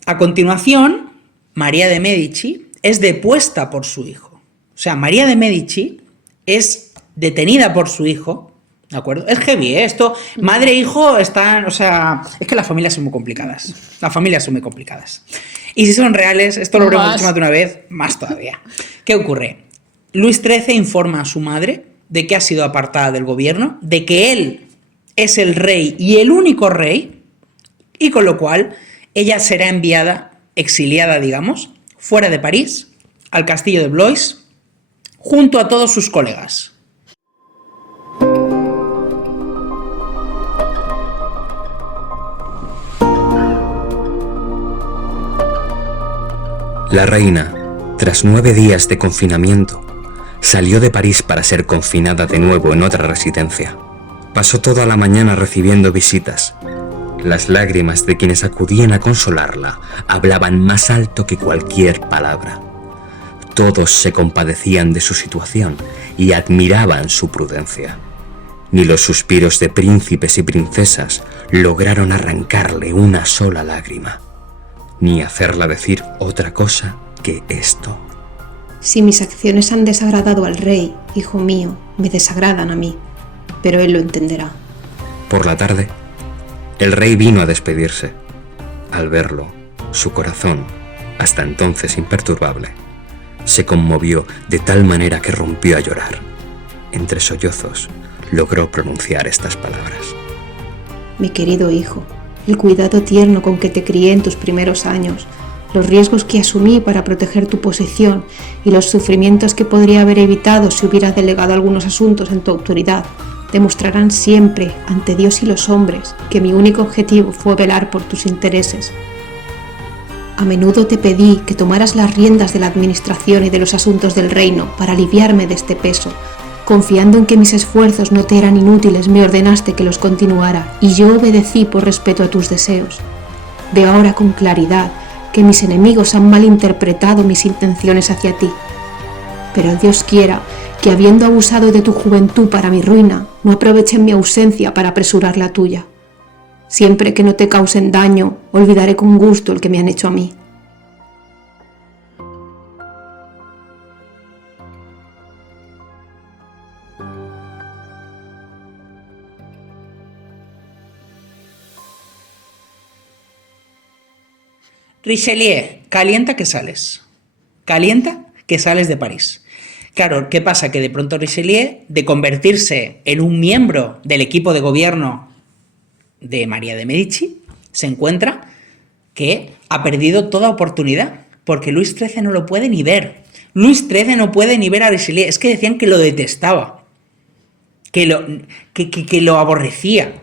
A continuación, María de Medici es depuesta por su hijo. O sea, María de Medici es detenida por su hijo, ¿de acuerdo? Es heavy, ¿eh? Esto, madre e hijo están, o sea, es que las familias son muy complicadas. Las familias son muy complicadas. Y si son reales, esto lo habremos dicho más de una vez, más todavía. ¿Qué ocurre? Luis XIII informa a su madre de que ha sido apartada del gobierno, de que él es el rey y el único rey, y con lo cual ella será enviada, exiliada, digamos, fuera de París, al castillo de Blois, junto a todos sus colegas. La reina, tras 9 días de confinamiento, salió de París para ser confinada de nuevo en otra residencia. Pasó toda la mañana recibiendo visitas. Las lágrimas de quienes acudían a consolarla hablaban más alto que cualquier palabra. Todos se compadecían de su situación y admiraban su prudencia. Ni los suspiros de príncipes y princesas lograron arrancarle una sola lágrima, ni hacerla decir otra cosa que esto. Si mis acciones han desagradado al rey, hijo mío, me desagradan a mí, pero él lo entenderá. Por la tarde, el rey vino a despedirse. Al verlo, su corazón, hasta entonces imperturbable, se conmovió de tal manera que rompió a llorar. Entre sollozos, logró pronunciar estas palabras. Mi querido hijo, el cuidado tierno con que te crié en tus primeros años, los riesgos que asumí para proteger tu posición y los sufrimientos que podría haber evitado si hubiera delegado algunos asuntos en tu autoridad, demostrarán siempre ante Dios y los hombres que mi único objetivo fue velar por tus intereses. A menudo te pedí que tomaras las riendas de la administración y de los asuntos del reino para aliviarme de este peso. Confiando en que mis esfuerzos no te eran inútiles, me ordenaste que los continuara y yo obedecí por respeto a tus deseos. Veo ahora con claridad que mis enemigos han malinterpretado mis intenciones hacia ti. Pero Dios quiera que, habiendo abusado de tu juventud para mi ruina, no aprovechen mi ausencia para apresurar la tuya. Siempre que no te causen daño, olvidaré con gusto el que me han hecho a mí. Richelieu, calienta que sales. Calienta que sales de París. Claro, ¿qué pasa? Que de pronto Richelieu, de convertirse en un miembro del equipo de gobierno de María de Medici, se encuentra que ha perdido toda oportunidad, porque Luis XIII no lo puede ni ver. Luis XIII no puede ni ver a Richelieu. Es que decían que lo detestaba, que lo aborrecía.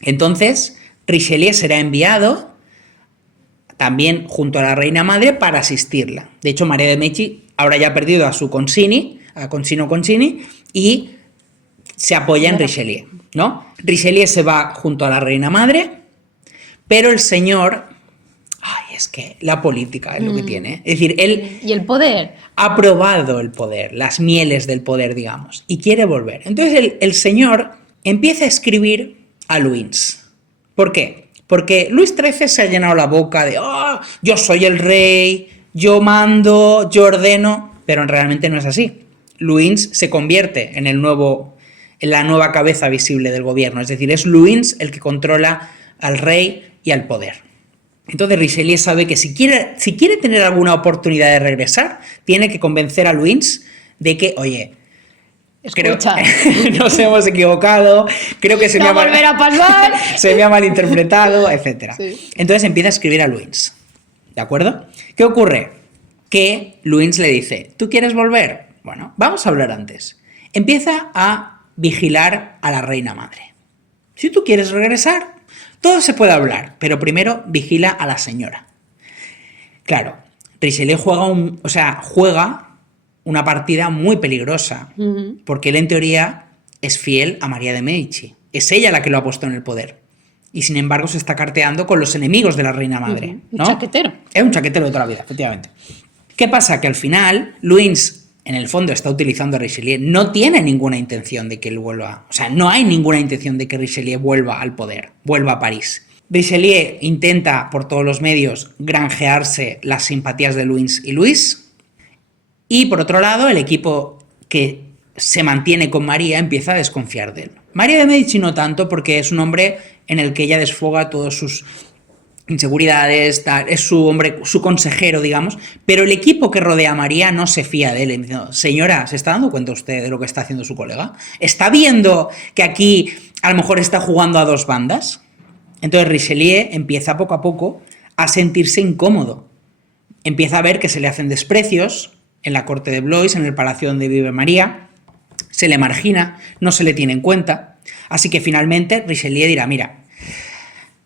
Entonces, Richelieu será enviado también junto a la reina madre para asistirla. De hecho, María de Medici ahora ya ha perdido a su Concini, a Concino Concini, y se apoya en Richelieu, ¿no? Richelieu se va junto a la reina madre, pero el señor... Ay, es que la política es lo que tiene. Es decir, él... Y el poder. Ha probado el poder, las mieles del poder, digamos, y quiere volver. Entonces el señor empieza a escribir a Luis. ¿Por qué? Porque Luis XIII se ha llenado la boca de ¡oh, yo soy el rey, yo mando, yo ordeno! Pero realmente no es así. Luis se convierte en la nueva cabeza visible del gobierno. Es decir, es Luis el que controla al rey y al poder. Entonces Richelieu sabe que si quiere tener alguna oportunidad de regresar, tiene que convencer a Luis de que, oye, Escucha. nos hemos equivocado, creo que se me ha volver a pasar. se me ha malinterpretado, etc. Sí. Entonces empieza a escribir a Luis, ¿de acuerdo? ¿Qué ocurre? Que Luis le dice, ¿tú quieres volver? Bueno, vamos a hablar antes. Empieza a vigilar a la reina madre. Si tú quieres regresar, todo se puede hablar, pero primero vigila a la señora. Claro, Richelieu juega una partida muy peligrosa, porque él en teoría es fiel a María de Medici. Es ella la que lo ha puesto en el poder. Y sin embargo se está carteando con los enemigos de la reina madre. ¿no? Un chaquetero. Es un chaquetero de toda la vida, efectivamente. ¿Qué pasa? Que al final Luis, en el fondo, está utilizando a Richelieu. No tiene ninguna intención de que él vuelva. O sea, no hay ninguna intención de que Richelieu vuelva al poder, vuelva a París. Richelieu intenta por todos los medios granjearse las simpatías de Luis y Luis. Y por otro lado, el equipo que se mantiene con María empieza a desconfiar de él. María de Medici no tanto, porque es un hombre en el que ella desfoga todas sus inseguridades, es su consejero, digamos, pero el equipo que rodea a María no se fía de él. Dice, señora, ¿se está dando cuenta usted de lo que está haciendo su colega? ¿Está viendo que aquí a lo mejor está jugando a dos bandas? Entonces Richelieu empieza poco a poco a sentirse incómodo. Empieza a ver que se le hacen desprecios en la corte de Blois, en el palacio donde vive María, se le margina, no se le tiene en cuenta, así que finalmente Richelieu dirá, mira,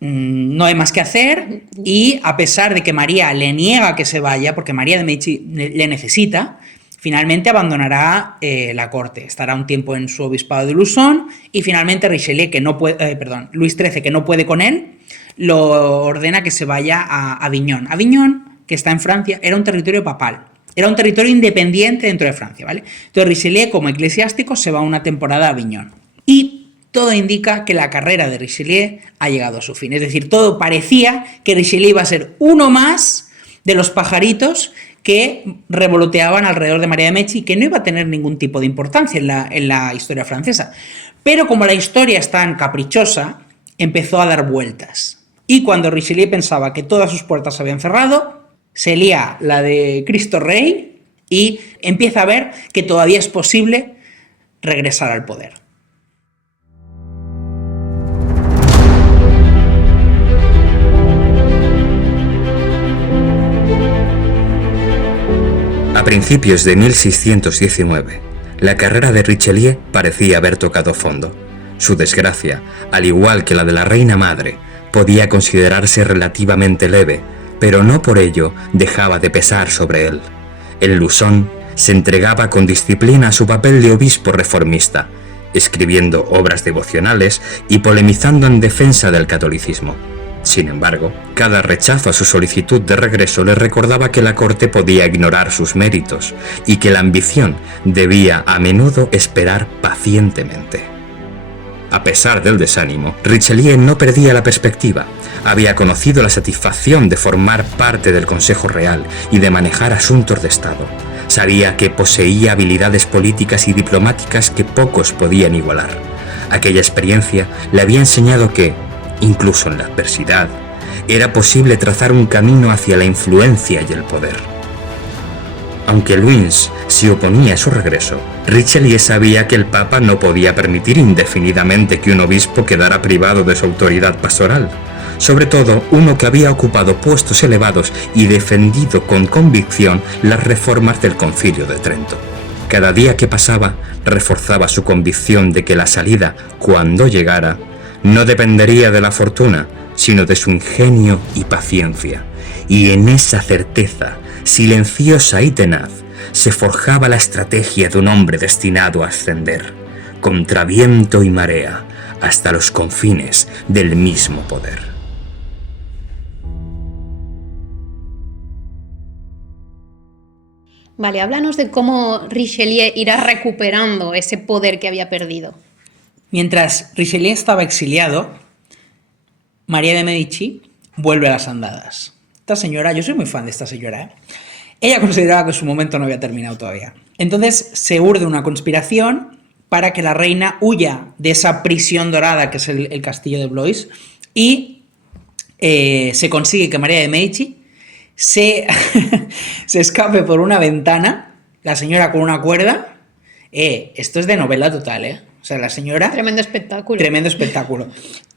no hay más que hacer, y a pesar de que María le niega que se vaya, porque María de Medici le necesita, finalmente abandonará la corte, estará un tiempo en su obispado de Luçon, y finalmente Richelieu, Luis XIII, que no puede con él, lo ordena que se vaya a Avignon. Avignon, que está en Francia, era un territorio papal. Era un territorio independiente dentro de Francia, ¿vale? Entonces Richelieu, como eclesiástico, se va una temporada a Aviñón. Y todo indica que la carrera de Richelieu ha llegado a su fin. Es decir, todo parecía que Richelieu iba a ser uno más de los pajaritos que revoloteaban alrededor de María de Medici, que no iba a tener ningún tipo de importancia en la historia francesa. Pero como la historia es tan caprichosa, empezó a dar vueltas. Y cuando Richelieu pensaba que todas sus puertas se habían cerrado, se lía la de Cristo Rey y empieza a ver que todavía es posible regresar al poder. A principios de 1619, la carrera de Richelieu parecía haber tocado fondo. Su desgracia, al igual que la de la reina madre, podía considerarse relativamente leve, pero no por ello dejaba de pesar sobre él. En Luçon se entregaba con disciplina a su papel de obispo reformista, escribiendo obras devocionales y polemizando en defensa del catolicismo. Sin embargo, cada rechazo a su solicitud de regreso le recordaba que la corte podía ignorar sus méritos y que la ambición debía a menudo esperar pacientemente. A pesar del desánimo, Richelieu no perdía la perspectiva. Había conocido la satisfacción de formar parte del Consejo Real y de manejar asuntos de Estado. Sabía que poseía habilidades políticas y diplomáticas que pocos podían igualar. Aquella experiencia le había enseñado que, incluso en la adversidad, era posible trazar un camino hacia la influencia y el poder. Aunque Luis se oponía a su regreso, Richelieu sabía que el Papa no podía permitir indefinidamente que un obispo quedara privado de su autoridad pastoral, sobre todo uno que había ocupado puestos elevados y defendido con convicción las reformas del Concilio de Trento. Cada día que pasaba reforzaba su convicción de que la salida, cuando llegara, no dependería de la fortuna, sino de su ingenio y paciencia, y en esa certeza, silenciosa y tenaz, se forjaba la estrategia de un hombre destinado a ascender, contra viento y marea, hasta los confines del mismo poder. Vale, háblanos de cómo Richelieu irá recuperando ese poder que había perdido. Mientras Richelieu estaba exiliado, María de Medici vuelve a las andadas. Esta señora, yo soy muy fan de esta señora, ¿eh? Ella consideraba que su momento no había terminado todavía. Entonces se urde una conspiración para que la reina huya de esa prisión dorada que es el castillo de Blois y se consigue que María de Medici se escape por una ventana, la señora con una cuerda. Esto es de novela total, ¿eh? O sea, la señora... Tremendo espectáculo. Tremendo espectáculo.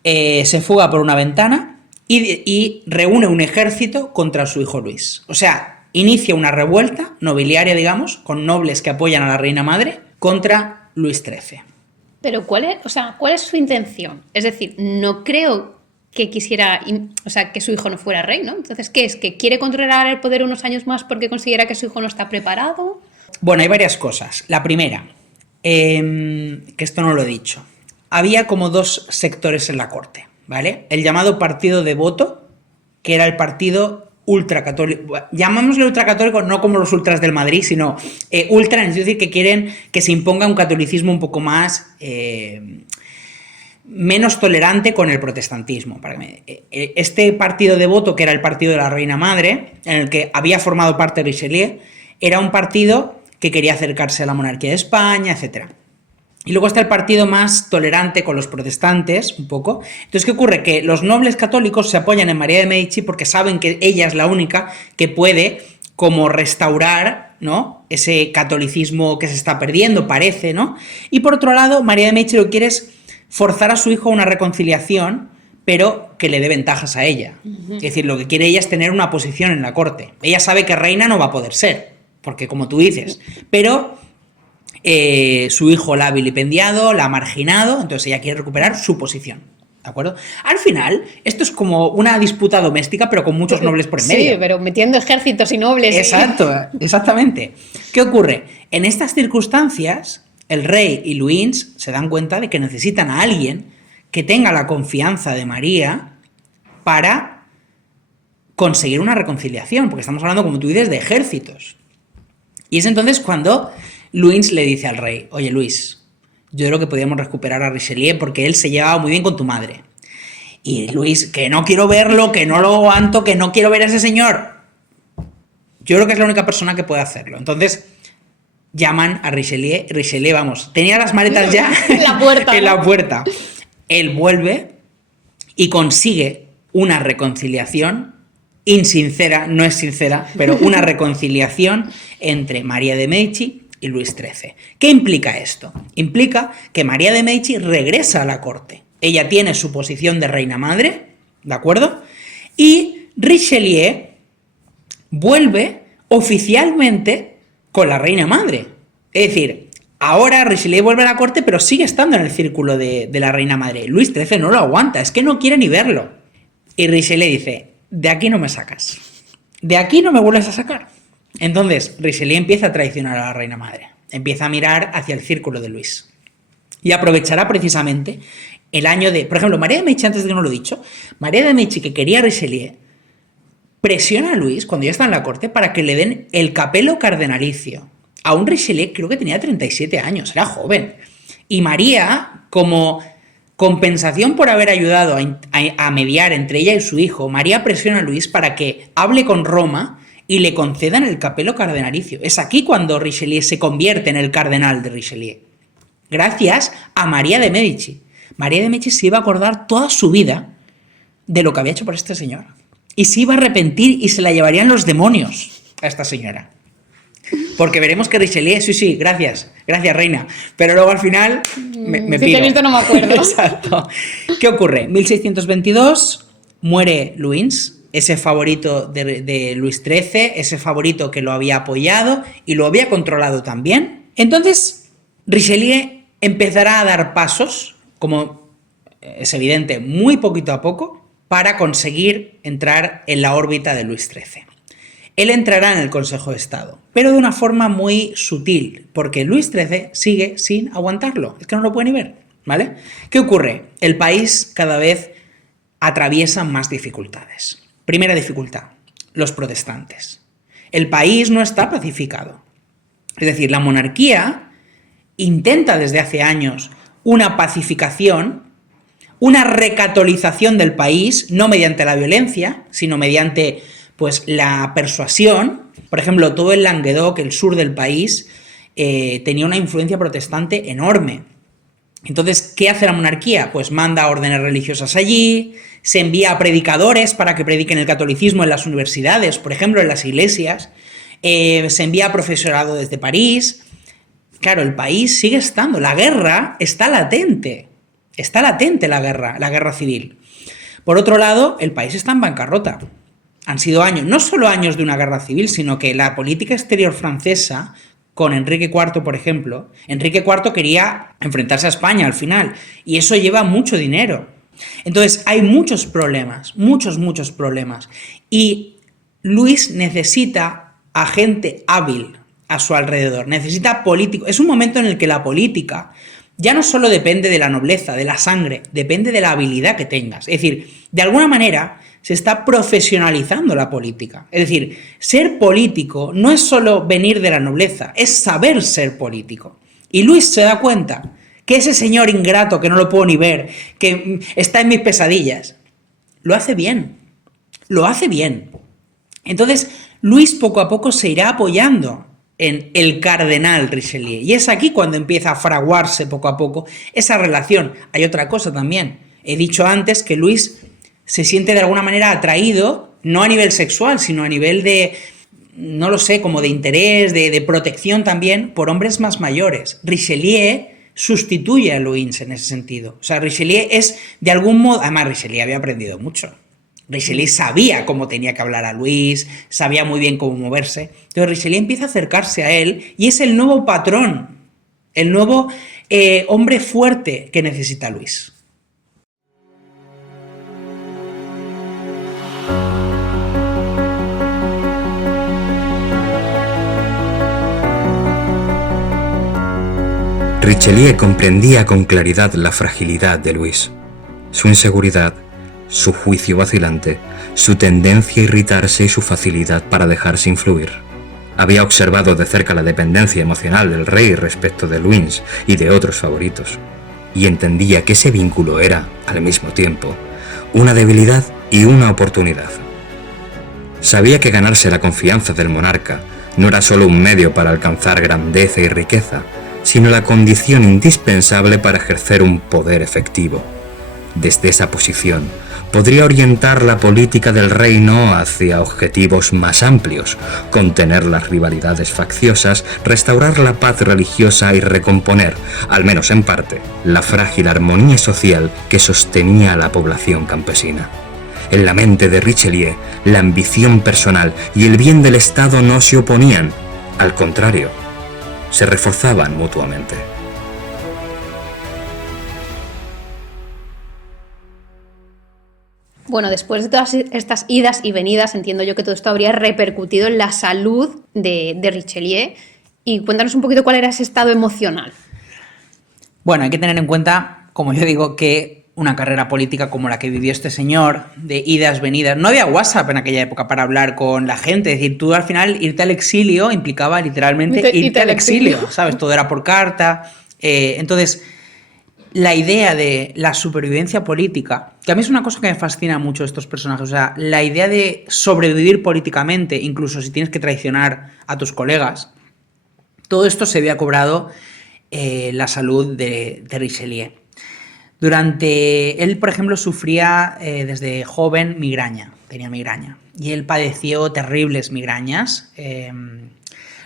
Se fuga por una ventana y reúne un ejército contra su hijo Luis. O sea, inicia una revuelta nobiliaria, digamos, con nobles que apoyan a la reina madre contra Luis XIII. Pero ¿cuál es su intención? Es decir, no creo que quisiera, o sea, que su hijo no fuera rey, ¿no? Entonces, ¿qué es? ¿Que quiere controlar el poder unos años más porque considera que su hijo no está preparado? Bueno, hay varias cosas. La primera, que esto no lo he dicho. Había como dos sectores en la corte, ¿vale? El llamado partido devoto, que era el partido ultracatólico. Llamámosle ultracatólico no como los ultras del Madrid, sino ultra, es decir, que quieren que se imponga un catolicismo un poco más... menos tolerante con el protestantismo. Este partido devoto, que era el partido de la reina madre, en el que había formado parte Richelieu, era un partido que quería acercarse a la monarquía de España, etc. Y luego está el partido más tolerante con los protestantes, un poco. Entonces, ¿qué ocurre? Que los nobles católicos se apoyan en María de Medici porque saben que ella es la única que puede como restaurar, ¿no?, ese catolicismo que se está perdiendo, parece, ¿no? Y por otro lado, María de Medici lo que quiere es forzar a su hijo a una reconciliación, pero que le dé ventajas a ella. Es decir, lo que quiere ella es tener una posición en la corte. Ella sabe que reina no va a poder ser, porque como tú dices, pero su hijo la ha vilipendiado, la ha marginado, entonces ella quiere recuperar su posición, ¿de acuerdo? Al final, esto es como una disputa doméstica, pero con muchos nobles por en medio. Sí, pero metiendo ejércitos y nobles. Exacto, exactamente. ¿Qué ocurre? En estas circunstancias, el rey y Luis se dan cuenta de que necesitan a alguien que tenga la confianza de María para conseguir una reconciliación, porque estamos hablando, como tú dices, de ejércitos. Y es entonces cuando Luis le dice al rey: oye, Luis, yo creo que podríamos recuperar a Richelieu porque él se llevaba muy bien con tu madre. Y Luis, que no quiero verlo, que no lo aguanto, que no quiero ver a ese señor. Yo creo que es la única persona que puede hacerlo. Entonces llaman a Richelieu. Richelieu, vamos, tenía las maletas ya en la puerta. Él vuelve y consigue una reconciliación insincera, no es sincera, pero una reconciliación entre María de Medici y Luis XIII. ¿Qué implica esto? Implica que María de Medici regresa a la corte. Ella tiene su posición de reina madre, ¿de acuerdo? Y Richelieu vuelve oficialmente con la reina madre. Es decir, ahora Richelieu vuelve a la corte, pero sigue estando en el círculo de la reina madre. Luis XIII no lo aguanta, es que no quiere ni verlo. Y Richelieu dice: de aquí no me sacas. De aquí no me vuelves a sacar. Entonces, Richelieu empieza a traicionar a la reina madre. Empieza a mirar hacia el círculo de Luis. Y aprovechará precisamente el año de... Por ejemplo, María de Medici, antes de que no lo he dicho, María de Medici, que quería a Richelieu, presiona a Luis, cuando ya está en la corte, para que le den el capelo cardenalicio. A un Richelieu creo que tenía 37 años, era joven. Y María, como compensación por haber ayudado a mediar entre ella y su hijo, María presiona a Luis para que hable con Roma y le concedan el capelo cardenalicio. Es aquí cuando Richelieu se convierte en el cardenal de Richelieu. Gracias a María de Medici. María de Medici se iba a acordar toda su vida de lo que había hecho por este señor. Y se iba a arrepentir y se la llevarían los demonios a esta señora. Porque veremos que Richelieu, sí, gracias reina, pero luego al final me si piro. te he visto no me acuerdo. Exacto. ¿Qué ocurre? 1622 muere Luis, ese favorito de Luis XIII, ese favorito que lo había apoyado y lo había controlado también. Entonces Richelieu empezará a dar pasos, como es evidente, muy poquito a poco, para conseguir entrar en la órbita de Luis XIII. Él entrará en el Consejo de Estado, pero de una forma muy sutil, porque Luis XIII sigue sin aguantarlo, es que no lo puede ni ver, ¿vale? ¿Qué ocurre? El país cada vez atraviesa más dificultades. Primera dificultad, los protestantes. El país no está pacificado. Es decir, la monarquía intenta desde hace años una pacificación, una recatolización del país, no mediante la violencia, sino mediante pues, la persuasión. Por ejemplo, todo el Languedoc, el sur del país, tenía una influencia protestante enorme. Entonces, ¿qué hace la monarquía? Pues manda órdenes religiosas allí, se envía a predicadores para que prediquen el catolicismo en las universidades, por ejemplo, en las iglesias, se envía a profesorado desde París. Claro, el país sigue estando, la guerra está latente la guerra civil. Por otro lado, el país está en bancarrota. Han sido años, no solo años de una guerra civil, sino que la política exterior francesa, con Enrique IV, por ejemplo, Enrique IV quería enfrentarse a España al final, y eso lleva mucho dinero. Entonces, hay muchos problemas, muchos problemas, y Luis necesita a gente hábil a su alrededor, necesita políticos. Es un momento en el que la política ya no solo depende de la nobleza, de la sangre, depende de la habilidad que tengas. Es decir, de alguna manera se está profesionalizando la política. Es decir, ser político no es solo venir de la nobleza, es saber ser político. Y Luis se da cuenta que ese señor ingrato que no lo puedo ni ver, que está en mis pesadillas, lo hace bien. Entonces, Luis poco a poco se irá apoyando en el cardenal Richelieu. Y es aquí cuando empieza a fraguarse poco a poco esa relación. Hay otra cosa también. He dicho antes que Luis se siente de alguna manera atraído, no a nivel sexual, sino a nivel de, no lo sé, como de interés, de protección también, por hombres más mayores. Richelieu sustituye a Luis en ese sentido. O sea, Richelieu es, de algún modo, además Richelieu había aprendido mucho. Richelieu sabía cómo tenía que hablar a Luis, sabía muy bien cómo moverse. Entonces Richelieu empieza a acercarse a él y es el nuevo patrón, el nuevo hombre fuerte que necesita Luis. Richelieu comprendía con claridad la fragilidad de Luis, su inseguridad, su juicio vacilante, su tendencia a irritarse y su facilidad para dejarse influir. Había observado de cerca la dependencia emocional del rey respecto de Luis y de otros favoritos, y entendía que ese vínculo era, al mismo tiempo, una debilidad y una oportunidad. Sabía que ganarse la confianza del monarca no era solo un medio para alcanzar grandeza y riqueza, sino la condición indispensable para ejercer un poder efectivo. Desde esa posición, podría orientar la política del reino hacia objetivos más amplios, contener las rivalidades facciosas, restaurar la paz religiosa y recomponer, al menos en parte, la frágil armonía social que sostenía a la población campesina. En la mente de Richelieu, la ambición personal y el bien del Estado no se oponían, al contrario, se reforzaban mutuamente. Bueno, después de todas estas idas y venidas, entiendo yo que todo esto habría repercutido en la salud de Richelieu. Y cuéntanos un poquito cuál era ese estado emocional. Bueno, hay que tener en cuenta, como yo digo, que una carrera política como la que vivió este señor, de idas, venidas, no había WhatsApp en aquella época para hablar con la gente. Es decir, tú al final irte al exilio implicaba literalmente irte al exilio, ¿sabes? Todo era por carta. Entonces, la idea de la supervivencia política, que a mí es una cosa que me fascina mucho de estos personajes, o sea, la idea de sobrevivir políticamente, incluso si tienes que traicionar a tus colegas, todo esto se había cobrado la salud de Richelieu. Él, por ejemplo, sufría desde joven migraña, tenía migraña, y él padeció terribles migrañas.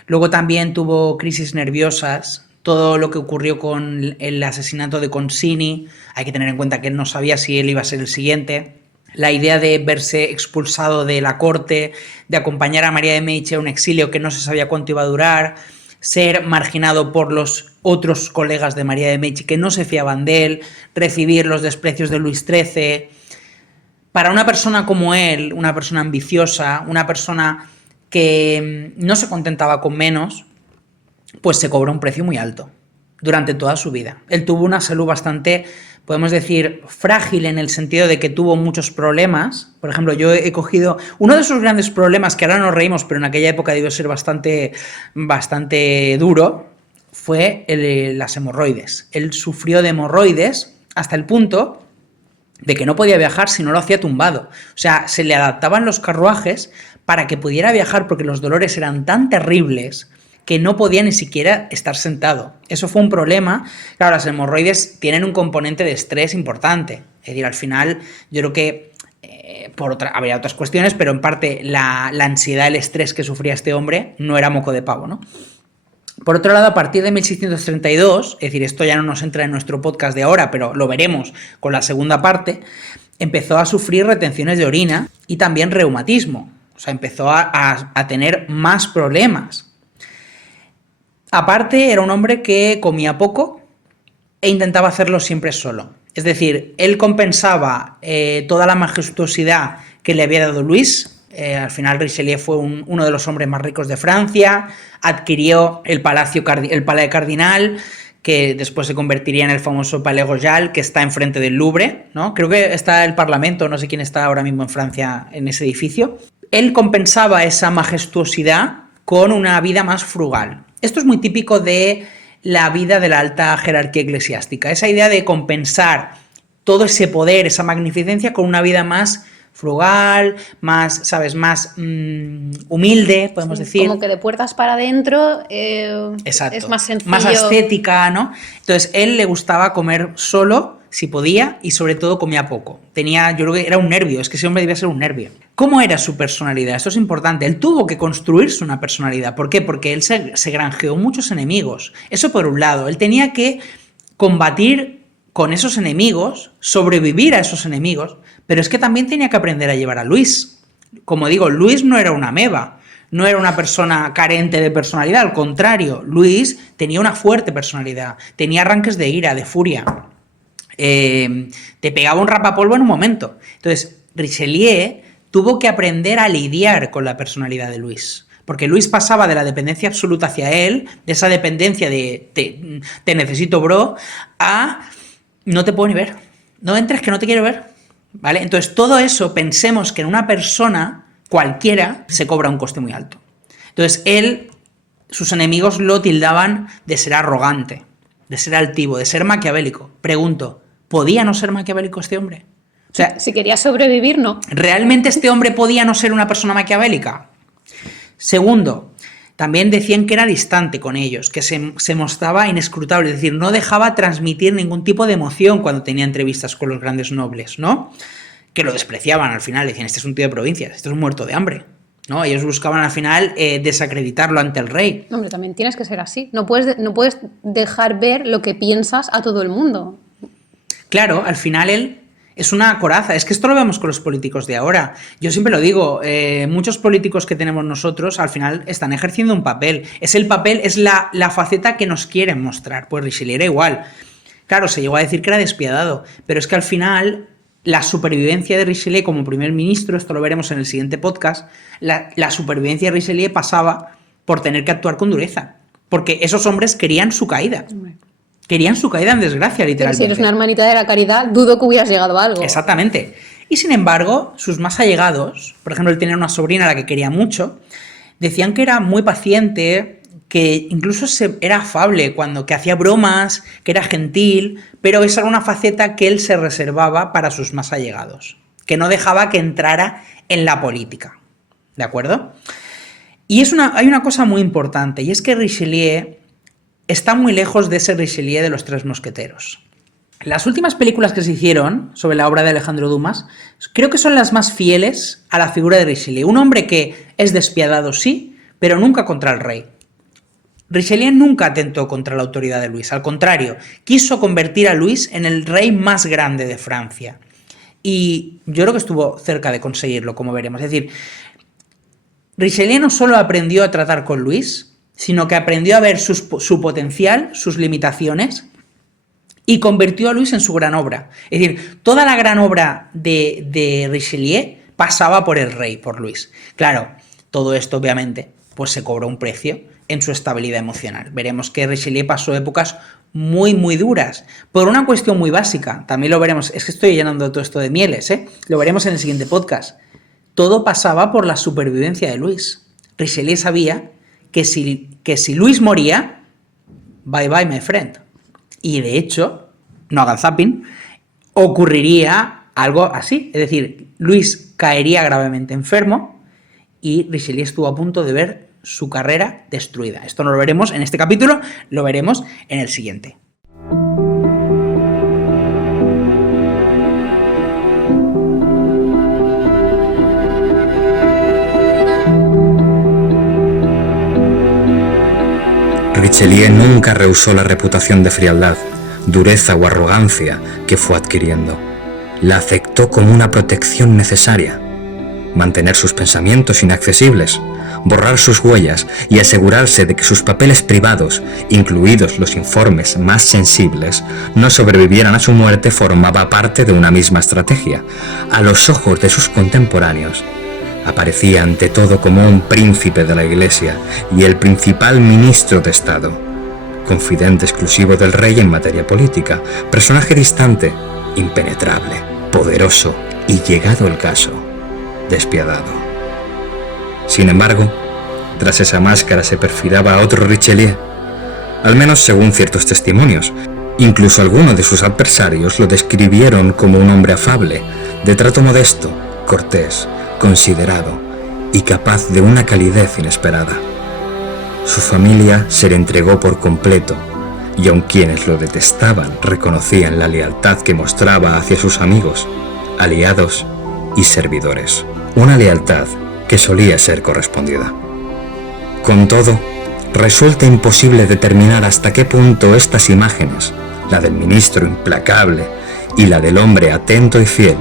Luego también tuvo crisis nerviosas. Todo lo que ocurrió con el asesinato de Concini, hay que tener en cuenta que él no sabía si él iba a ser el siguiente. La idea de verse expulsado de la corte, de acompañar a María de Medici a un exilio que no se sabía cuánto iba a durar, ser marginado por los otros colegas de María de Medici que no se fiaban de él, recibir los desprecios de Luis XIII. Para una persona como él, una persona ambiciosa, una persona que no se contentaba con menos, pues se cobró un precio muy alto durante toda su vida. Él tuvo una salud bastante, podemos decir, frágil en el sentido de que tuvo muchos problemas. Por ejemplo, yo he cogido uno de sus grandes problemas, que ahora nos reímos, pero en aquella época debió ser bastante duro, fue las hemorroides. Él sufrió de hemorroides hasta el punto de que no podía viajar si no lo hacía tumbado. O sea, se le adaptaban los carruajes para que pudiera viajar porque los dolores eran tan terribles que no podía ni siquiera estar sentado. Eso fue un problema. Claro, las hemorroides tienen un componente de estrés importante. Es decir, al final yo creo que habría otras cuestiones, pero en parte la ansiedad, el estrés que sufría este hombre no era moco de pavo, ¿no? Por otro lado, a partir de 1632, es decir, esto ya no nos entra en nuestro podcast de ahora, pero lo veremos con la segunda parte, empezó a sufrir retenciones de orina y también reumatismo. O sea, empezó a tener más problemas. Aparte, era un hombre que comía poco e intentaba hacerlo siempre solo. Es decir, él compensaba toda la majestuosidad que le había dado Luis. Al final Richelieu fue uno de los hombres más ricos de Francia, adquirió el Palais Cardinal, que después se convertiría en el famoso Palais Royal, que está enfrente del Louvre, ¿no? Creo que está el Parlamento, no sé quién está ahora mismo en Francia en ese edificio. Él compensaba esa majestuosidad con una vida más frugal. Esto es muy típico de la vida de la alta jerarquía eclesiástica, esa idea de compensar todo ese poder, esa magnificencia con una vida más frugal, más, ¿sabes?, más humilde, podemos decir. Como que de puertas para adentro Exacto. Es más sencillo. Más ascética, ¿no? Entonces, él le gustaba comer solo, si podía, y sobre todo comía poco. Yo creo que era un nervio, es que ese hombre debía ser un nervio. ¿Cómo era su personalidad? Esto es importante. Él tuvo que construirse una personalidad. ¿Por qué? Porque él se granjeó muchos enemigos. Eso por un lado. Él tenía que combatir con esos enemigos, sobrevivir a esos enemigos, pero es que también tenía que aprender a llevar a Luis. Como digo, Luis no era una ameba, no era una persona carente de personalidad, al contrario, Luis tenía una fuerte personalidad, tenía arranques de ira, de furia, te pegaba un rapapolvo en un momento. Entonces, Richelieu tuvo que aprender a lidiar con la personalidad de Luis. Porque Luis pasaba de la dependencia absoluta hacia él, de esa dependencia de te necesito, bro, a no te puedo ni ver, no entres que no te quiero ver, ¿vale? Entonces todo eso, pensemos que en una persona cualquiera se cobra un coste muy alto. Entonces sus enemigos lo tildaban de ser arrogante, de ser altivo, de ser maquiavélico. Pregunto, ¿podía no ser maquiavélico este hombre? O sea, si quería sobrevivir, no. ¿Realmente este hombre podía no ser una persona maquiavélica? Segundo, también decían que era distante con ellos, que se mostraba inescrutable, es decir, no dejaba transmitir ningún tipo de emoción cuando tenía entrevistas con los grandes nobles, ¿no? Que lo despreciaban al final, decían, este es un tío de provincias, este es un muerto de hambre, ¿no? Ellos buscaban al final desacreditarlo ante el rey. Hombre, también tienes que ser así, no puedes dejar ver lo que piensas a todo el mundo. Claro, al final él es una coraza. Es que esto lo vemos con los políticos de ahora. Yo siempre lo digo, muchos políticos que tenemos nosotros al final están ejerciendo un papel. Es la faceta que nos quieren mostrar. Pues Richelieu era igual. Claro, se llegó a decir que era despiadado, pero es que al final la supervivencia de Richelieu como primer ministro, esto lo veremos en el siguiente podcast, la supervivencia de Richelieu pasaba por tener que actuar con dureza. Porque esos hombres querían su caída. Querían su caída en desgracia, literalmente. Si eres una hermanita de la caridad, dudo que hubieras llegado a algo. Exactamente. Y sin embargo, sus más allegados, por ejemplo, él tenía una sobrina a la que quería mucho, decían que era muy paciente, que incluso era afable, que hacía bromas, que era gentil, pero esa era una faceta que él se reservaba para sus más allegados, que no dejaba que entrara en la política. ¿De acuerdo? Y hay una cosa muy importante, y es que Richelieu está muy lejos de ese Richelieu de los Tres Mosqueteros. Las últimas películas que se hicieron sobre la obra de Alejandro Dumas creo que son las más fieles a la figura de Richelieu. Un hombre que es despiadado, sí, pero nunca contra el rey. Richelieu nunca atentó contra la autoridad de Luis. Al contrario, quiso convertir a Luis en el rey más grande de Francia. Y yo creo que estuvo cerca de conseguirlo, como veremos. Es decir, Richelieu no solo aprendió a tratar con Luis, sino que aprendió a ver su potencial, sus limitaciones, y convirtió a Luis en su gran obra. Es decir, toda la gran obra de Richelieu pasaba por el rey, por Luis. Claro, todo esto obviamente pues se cobró un precio en su estabilidad emocional. Veremos que Richelieu pasó épocas muy, muy duras, por una cuestión muy básica. También lo veremos, es que estoy llenando todo esto de mieles, lo veremos en el siguiente podcast. Todo pasaba por la supervivencia de Luis. Richelieu sabía que si Luis moría, bye bye my friend. Y de hecho, no hagan zapping, ocurriría algo así. Es decir, Luis caería gravemente enfermo y Richelieu estuvo a punto de ver su carrera destruida. Esto no lo veremos en este capítulo, lo veremos en el siguiente. Richelieu nunca rehusó la reputación de frialdad, dureza o arrogancia que fue adquiriendo. La aceptó como una protección necesaria. Mantener sus pensamientos inaccesibles, borrar sus huellas y asegurarse de que sus papeles privados, incluidos los informes más sensibles, no sobrevivieran a su muerte formaba parte de una misma estrategia. A los ojos de sus contemporáneos, aparecía ante todo como un príncipe de la Iglesia y el principal ministro de Estado, confidente exclusivo del rey en materia política, personaje distante, impenetrable, poderoso y, llegado el caso, despiadado. Sin embargo, tras esa máscara se perfilaba otro Richelieu, al menos según ciertos testimonios. Incluso algunos de sus adversarios lo describieron como un hombre afable, de trato modesto, cortés, considerado y capaz de una calidez inesperada. Su familia se le entregó por completo, y aun quienes lo detestaban reconocían la lealtad que mostraba hacia sus amigos, aliados y servidores. Una lealtad que solía ser correspondida. Con todo, resulta imposible determinar hasta qué punto estas imágenes, la del ministro implacable y la del hombre atento y fiel,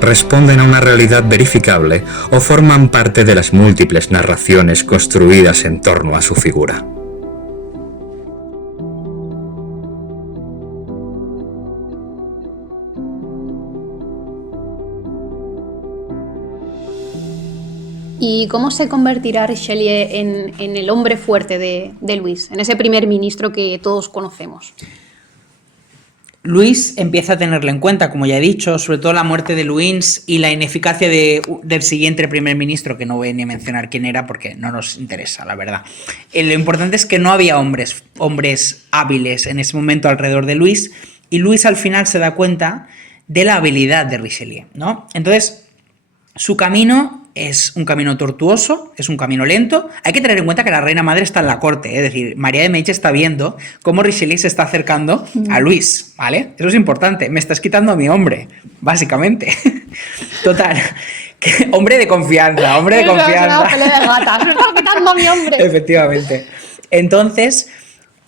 responden a una realidad verificable o forman parte de las múltiples narraciones construidas en torno a su figura. ¿Y cómo se convertirá Richelieu en el hombre fuerte de Luis, en ese primer ministro que todos conocemos? Luis empieza a tenerlo en cuenta, como ya he dicho, sobre todo la muerte de Luynes y la ineficacia del siguiente primer ministro, que no voy ni a mencionar quién era porque no nos interesa, la verdad. Lo importante es que no había hombres hábiles en ese momento alrededor de Luis, y Luis al final se da cuenta de la habilidad de Richelieu, ¿no? Entonces, su camino es un camino tortuoso, es un camino lento. Hay que tener en cuenta que la reina madre está en la corte, es decir, María de Medici está viendo cómo Richelieu se está acercando a Luis, ¿vale? Eso es importante. Me estás quitando a mi hombre, básicamente. Total. Hombre de confianza, hombre de confianza. Es una pelea de gatas, me estás quitando a mi hombre. Efectivamente. Entonces,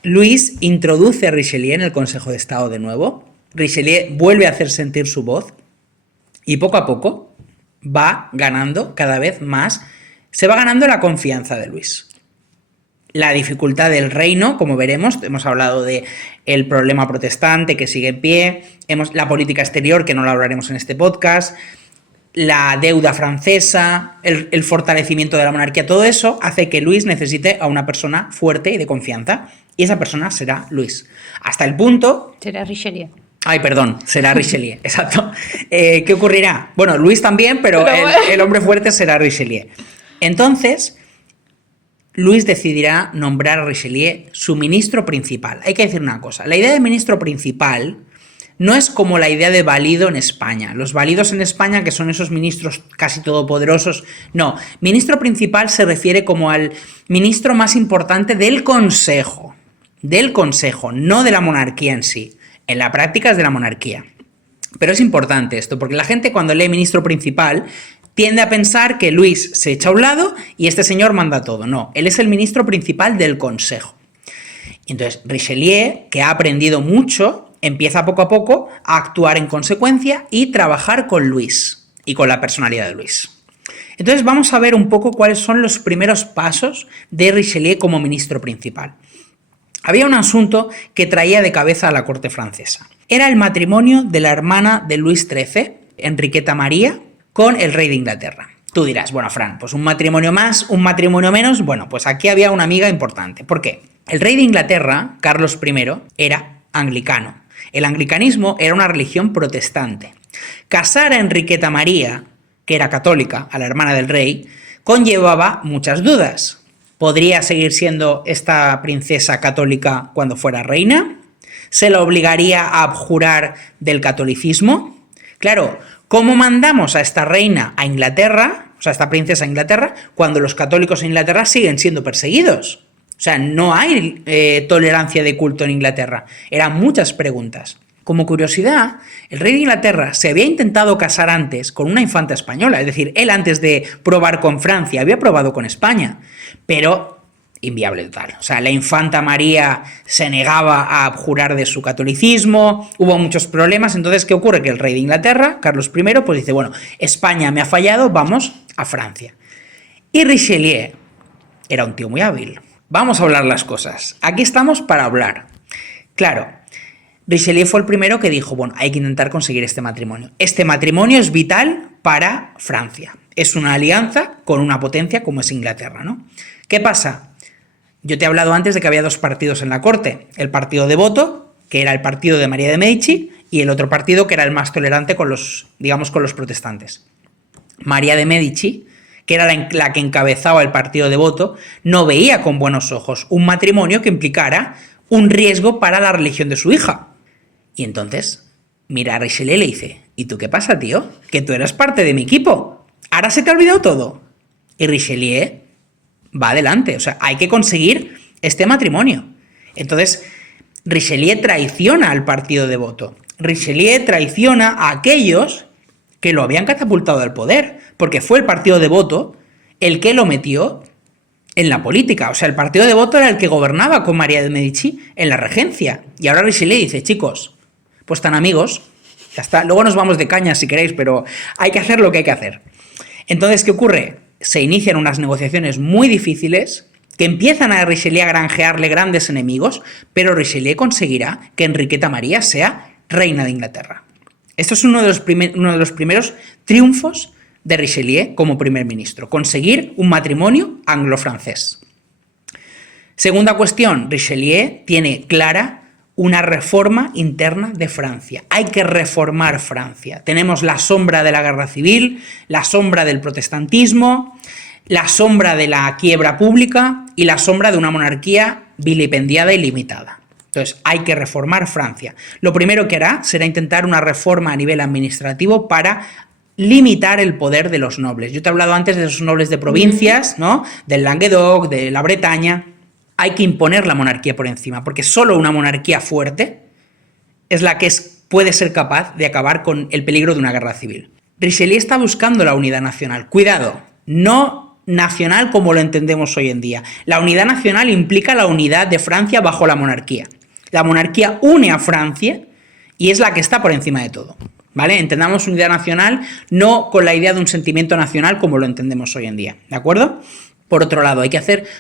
Luis introduce a Richelieu en el Consejo de Estado de nuevo. Richelieu vuelve a hacer sentir su voz y poco a poco va ganando cada vez más, se va ganando la confianza de Luis. La dificultad del reino, como veremos, hemos hablado de el problema protestante que sigue en pie, la política exterior, que no lo hablaremos en este podcast, la deuda francesa, el fortalecimiento de la monarquía, todo eso hace que Luis necesite a una persona fuerte y de confianza, y esa persona será Luis. Hasta el punto... Será Richelieu. Ay, perdón, será Richelieu, exacto. ¿Qué ocurrirá? Bueno, Luis también, pero el hombre fuerte será Richelieu. Entonces, Luis decidirá nombrar a Richelieu su ministro principal. Hay que decir una cosa, la idea de ministro principal no es como la idea de valido en España. Los validos en España, que son esos ministros casi todopoderosos, no. Ministro principal se refiere como al ministro más importante del Consejo, no de la monarquía en sí. En la práctica es de la monarquía. Pero es importante esto, porque la gente cuando lee ministro principal tiende a pensar que Luis se echa a un lado y este señor manda todo. No, él es el ministro principal del Consejo. Entonces, Richelieu, que ha aprendido mucho, empieza poco a poco a actuar en consecuencia y trabajar con Luis y con la personalidad de Luis. Entonces, vamos a ver un poco cuáles son los primeros pasos de Richelieu como ministro principal. Había un asunto que traía de cabeza a la corte francesa. Era el matrimonio de la hermana de Luis XIII, Enriqueta María, con el rey de Inglaterra. Tú dirás, bueno, Fran, pues un matrimonio más, un matrimonio menos. Bueno, pues aquí había una amiga importante. ¿Por qué? El rey de Inglaterra, Carlos I, era anglicano. El anglicanismo era una religión protestante. Casar a Enriqueta María, que era católica, a la hermana del rey, conllevaba muchas dudas. podría seguir siendo esta princesa católica cuando fuera reina, se la obligaría a abjurar del catolicismo. Claro, ¿cómo mandamos a esta reina a Inglaterra, o sea, a esta princesa a Inglaterra, cuando los católicos en Inglaterra siguen siendo perseguidos? O sea, no hay tolerancia de culto en Inglaterra. Eran muchas preguntas. Como curiosidad, el rey de Inglaterra se había intentado casar antes con una infanta española, es decir, él antes de probar con Francia había probado con España, pero inviable total. O sea, la infanta María se negaba a abjurar de su catolicismo, hubo muchos problemas. Entonces, ¿qué ocurre? Que el rey de Inglaterra, Carlos I, pues dice, bueno, España me ha fallado, vamos a Francia. Y Richelieu era un tío muy hábil. Vamos a hablar las cosas. Aquí estamos para hablar. Claro, Richelieu fue el primero que dijo, bueno, hay que intentar conseguir este matrimonio. Este matrimonio es vital para Francia. Es una alianza con una potencia como es Inglaterra, ¿no? ¿Qué pasa? Yo te he hablado antes de que había dos partidos en la corte. El partido devoto, que era el partido de María de Medici, y el otro partido que era el más tolerante con los, digamos, con los protestantes. María de Medici, que era la que encabezaba el partido devoto, no veía con buenos ojos un matrimonio que implicara un riesgo para la religión de su hija. Y entonces mira a Richelieu y le dice, ¿y tú qué pasa, tío? Que tú eras parte de mi equipo. ¿Ahora se te ha olvidado todo? Y Richelieu va adelante. O sea, hay que conseguir este matrimonio. Entonces, Richelieu traiciona al partido devoto. Richelieu traiciona a aquellos que lo habían catapultado al poder, porque fue el partido devoto el que lo metió en la política. O sea, el partido devoto era el que gobernaba con María de Medici en la regencia. Y ahora Richelieu dice, chicos, pues tan amigos, ya está. Luego nos vamos de caña si queréis, pero hay que hacer lo que hay que hacer. Entonces, ¿qué ocurre? Se inician unas negociaciones muy difíciles que empiezan a Richelieu a granjearle grandes enemigos, pero Richelieu conseguirá que Enriqueta María sea reina de Inglaterra. Esto es uno de los primeros triunfos de Richelieu como primer ministro, conseguir un matrimonio anglo-francés. Segunda cuestión, Richelieu tiene clara una reforma interna de Francia. Hay que reformar Francia. Tenemos la sombra de la guerra civil, la sombra del protestantismo, la sombra de la quiebra pública y la sombra de una monarquía vilipendiada y limitada. Entonces, hay que reformar Francia. Lo primero que hará será intentar una reforma a nivel administrativo para limitar el poder de los nobles. Yo te he hablado antes de esos nobles de provincias, ¿no? Del Languedoc, de la Bretaña. Hay que imponer la monarquía por encima, porque solo una monarquía fuerte es la que puede ser capaz de acabar con el peligro de una guerra civil. Richelieu está buscando la unidad nacional. Cuidado, no nacional como lo entendemos hoy en día. La unidad nacional implica la unidad de Francia bajo la monarquía. La monarquía une a Francia y es la que está por encima de todo, ¿vale? Entendamos unidad nacional no con la idea de un sentimiento nacional como lo entendemos hoy en día, ¿de acuerdo? Por otro lado,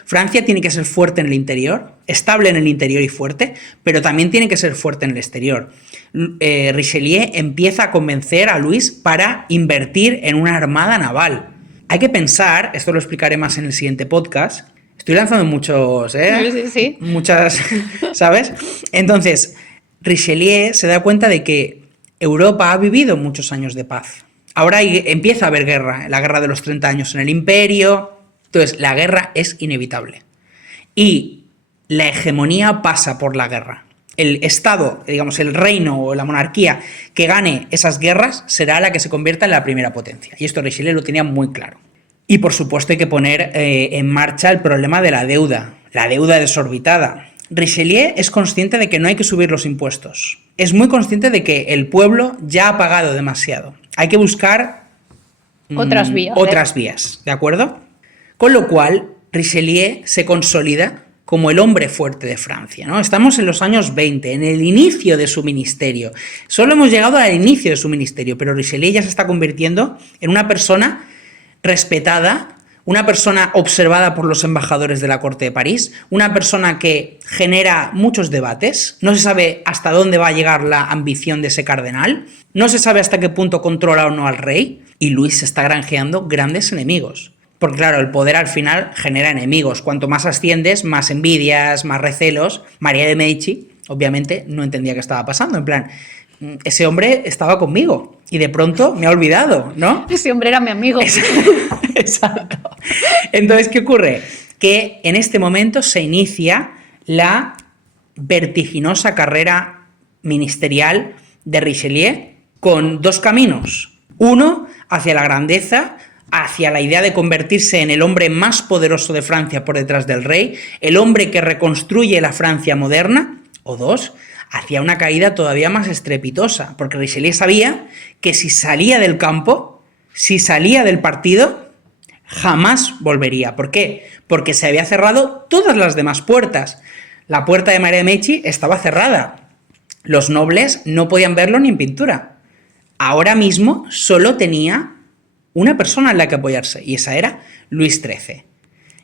Francia tiene que ser fuerte en el interior, estable en el interior y fuerte, pero también tiene que ser fuerte en el exterior. Richelieu empieza a convencer a Luis para invertir en una armada naval. Hay que pensar, esto lo explicaré más en el siguiente podcast, estoy lanzando muchos, Sí. Muchas, ¿sabes? Entonces, Richelieu se da cuenta de que Europa ha vivido muchos años de paz. Ahora empieza a haber guerra, la guerra de los 30 años en el Imperio. Entonces, la guerra es inevitable. Y la hegemonía pasa por la guerra. El Estado, digamos, el reino o la monarquía que gane esas guerras será la que se convierta en la primera potencia. Y esto Richelieu lo tenía muy claro. Y, por supuesto, hay que poner en marcha el problema de la deuda desorbitada. Richelieu es consciente de que no hay que subir los impuestos. Es muy consciente de que el pueblo ya ha pagado demasiado. Hay que buscar otras vías, ¿de acuerdo? Con lo cual, Richelieu se consolida como el hombre fuerte de Francia, ¿no? Estamos en los años 20, en el inicio de su ministerio. Solo hemos llegado al inicio de su ministerio, pero Richelieu ya se está convirtiendo en una persona respetada, una persona observada por los embajadores de la corte de París, una persona que genera muchos debates. No se sabe hasta dónde va a llegar la ambición de ese cardenal, no se sabe hasta qué punto controla o no al rey, y Luis se está granjeando grandes enemigos. Porque claro, el poder al final genera enemigos. Cuanto más asciendes, más envidias, más recelos. María de Medici, obviamente, no entendía qué estaba pasando. En plan, ese hombre estaba conmigo y de pronto me ha olvidado, ¿no? Ese hombre era mi amigo. Exacto. Entonces, ¿qué ocurre? que en este momento se inicia la vertiginosa carrera ministerial de Richelieu con dos caminos. Uno, hacia la grandeza, hacia la idea de convertirse en el hombre más poderoso de Francia por detrás del rey, el hombre que reconstruye la Francia moderna, o dos, hacia una caída todavía más estrepitosa, porque Richelieu sabía que si salía del campo, si salía del partido, jamás volvería. ¿Por qué? Porque se había cerrado todas las demás puertas. La puerta de Maria de Medici estaba cerrada. Los nobles no podían verlo ni en pintura. Ahora mismo solo tenía una persona en la que apoyarse, y esa era Luis XIII.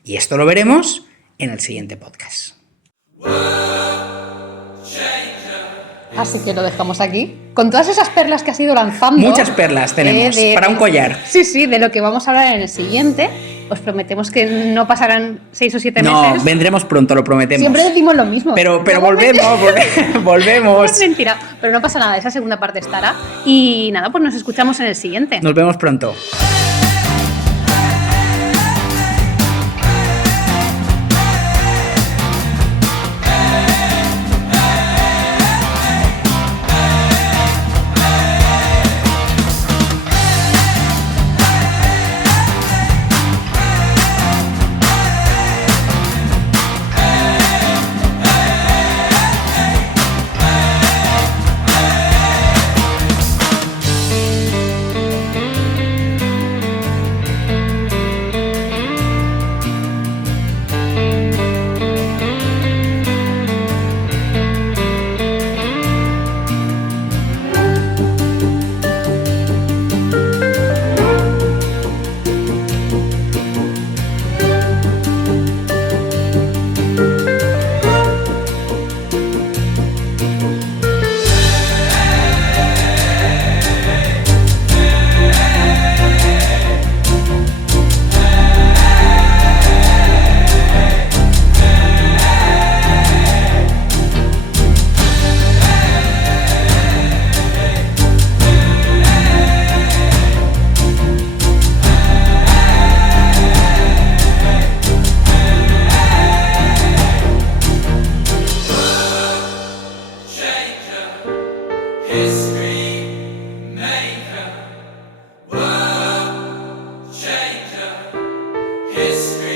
Y esto lo veremos en el siguiente podcast. Así que lo dejamos aquí. Con todas esas perlas que has ido lanzando. Muchas perlas tenemos para un collar. Sí, de lo que vamos a hablar en el siguiente. Os prometemos que no pasarán 6 o 7 meses. No, vendremos pronto, lo prometemos. Siempre decimos lo mismo. Pero volvemos. Es mentira, pero no pasa nada, esa segunda parte estará. Y nada, pues nos escuchamos en el siguiente. Nos vemos pronto. History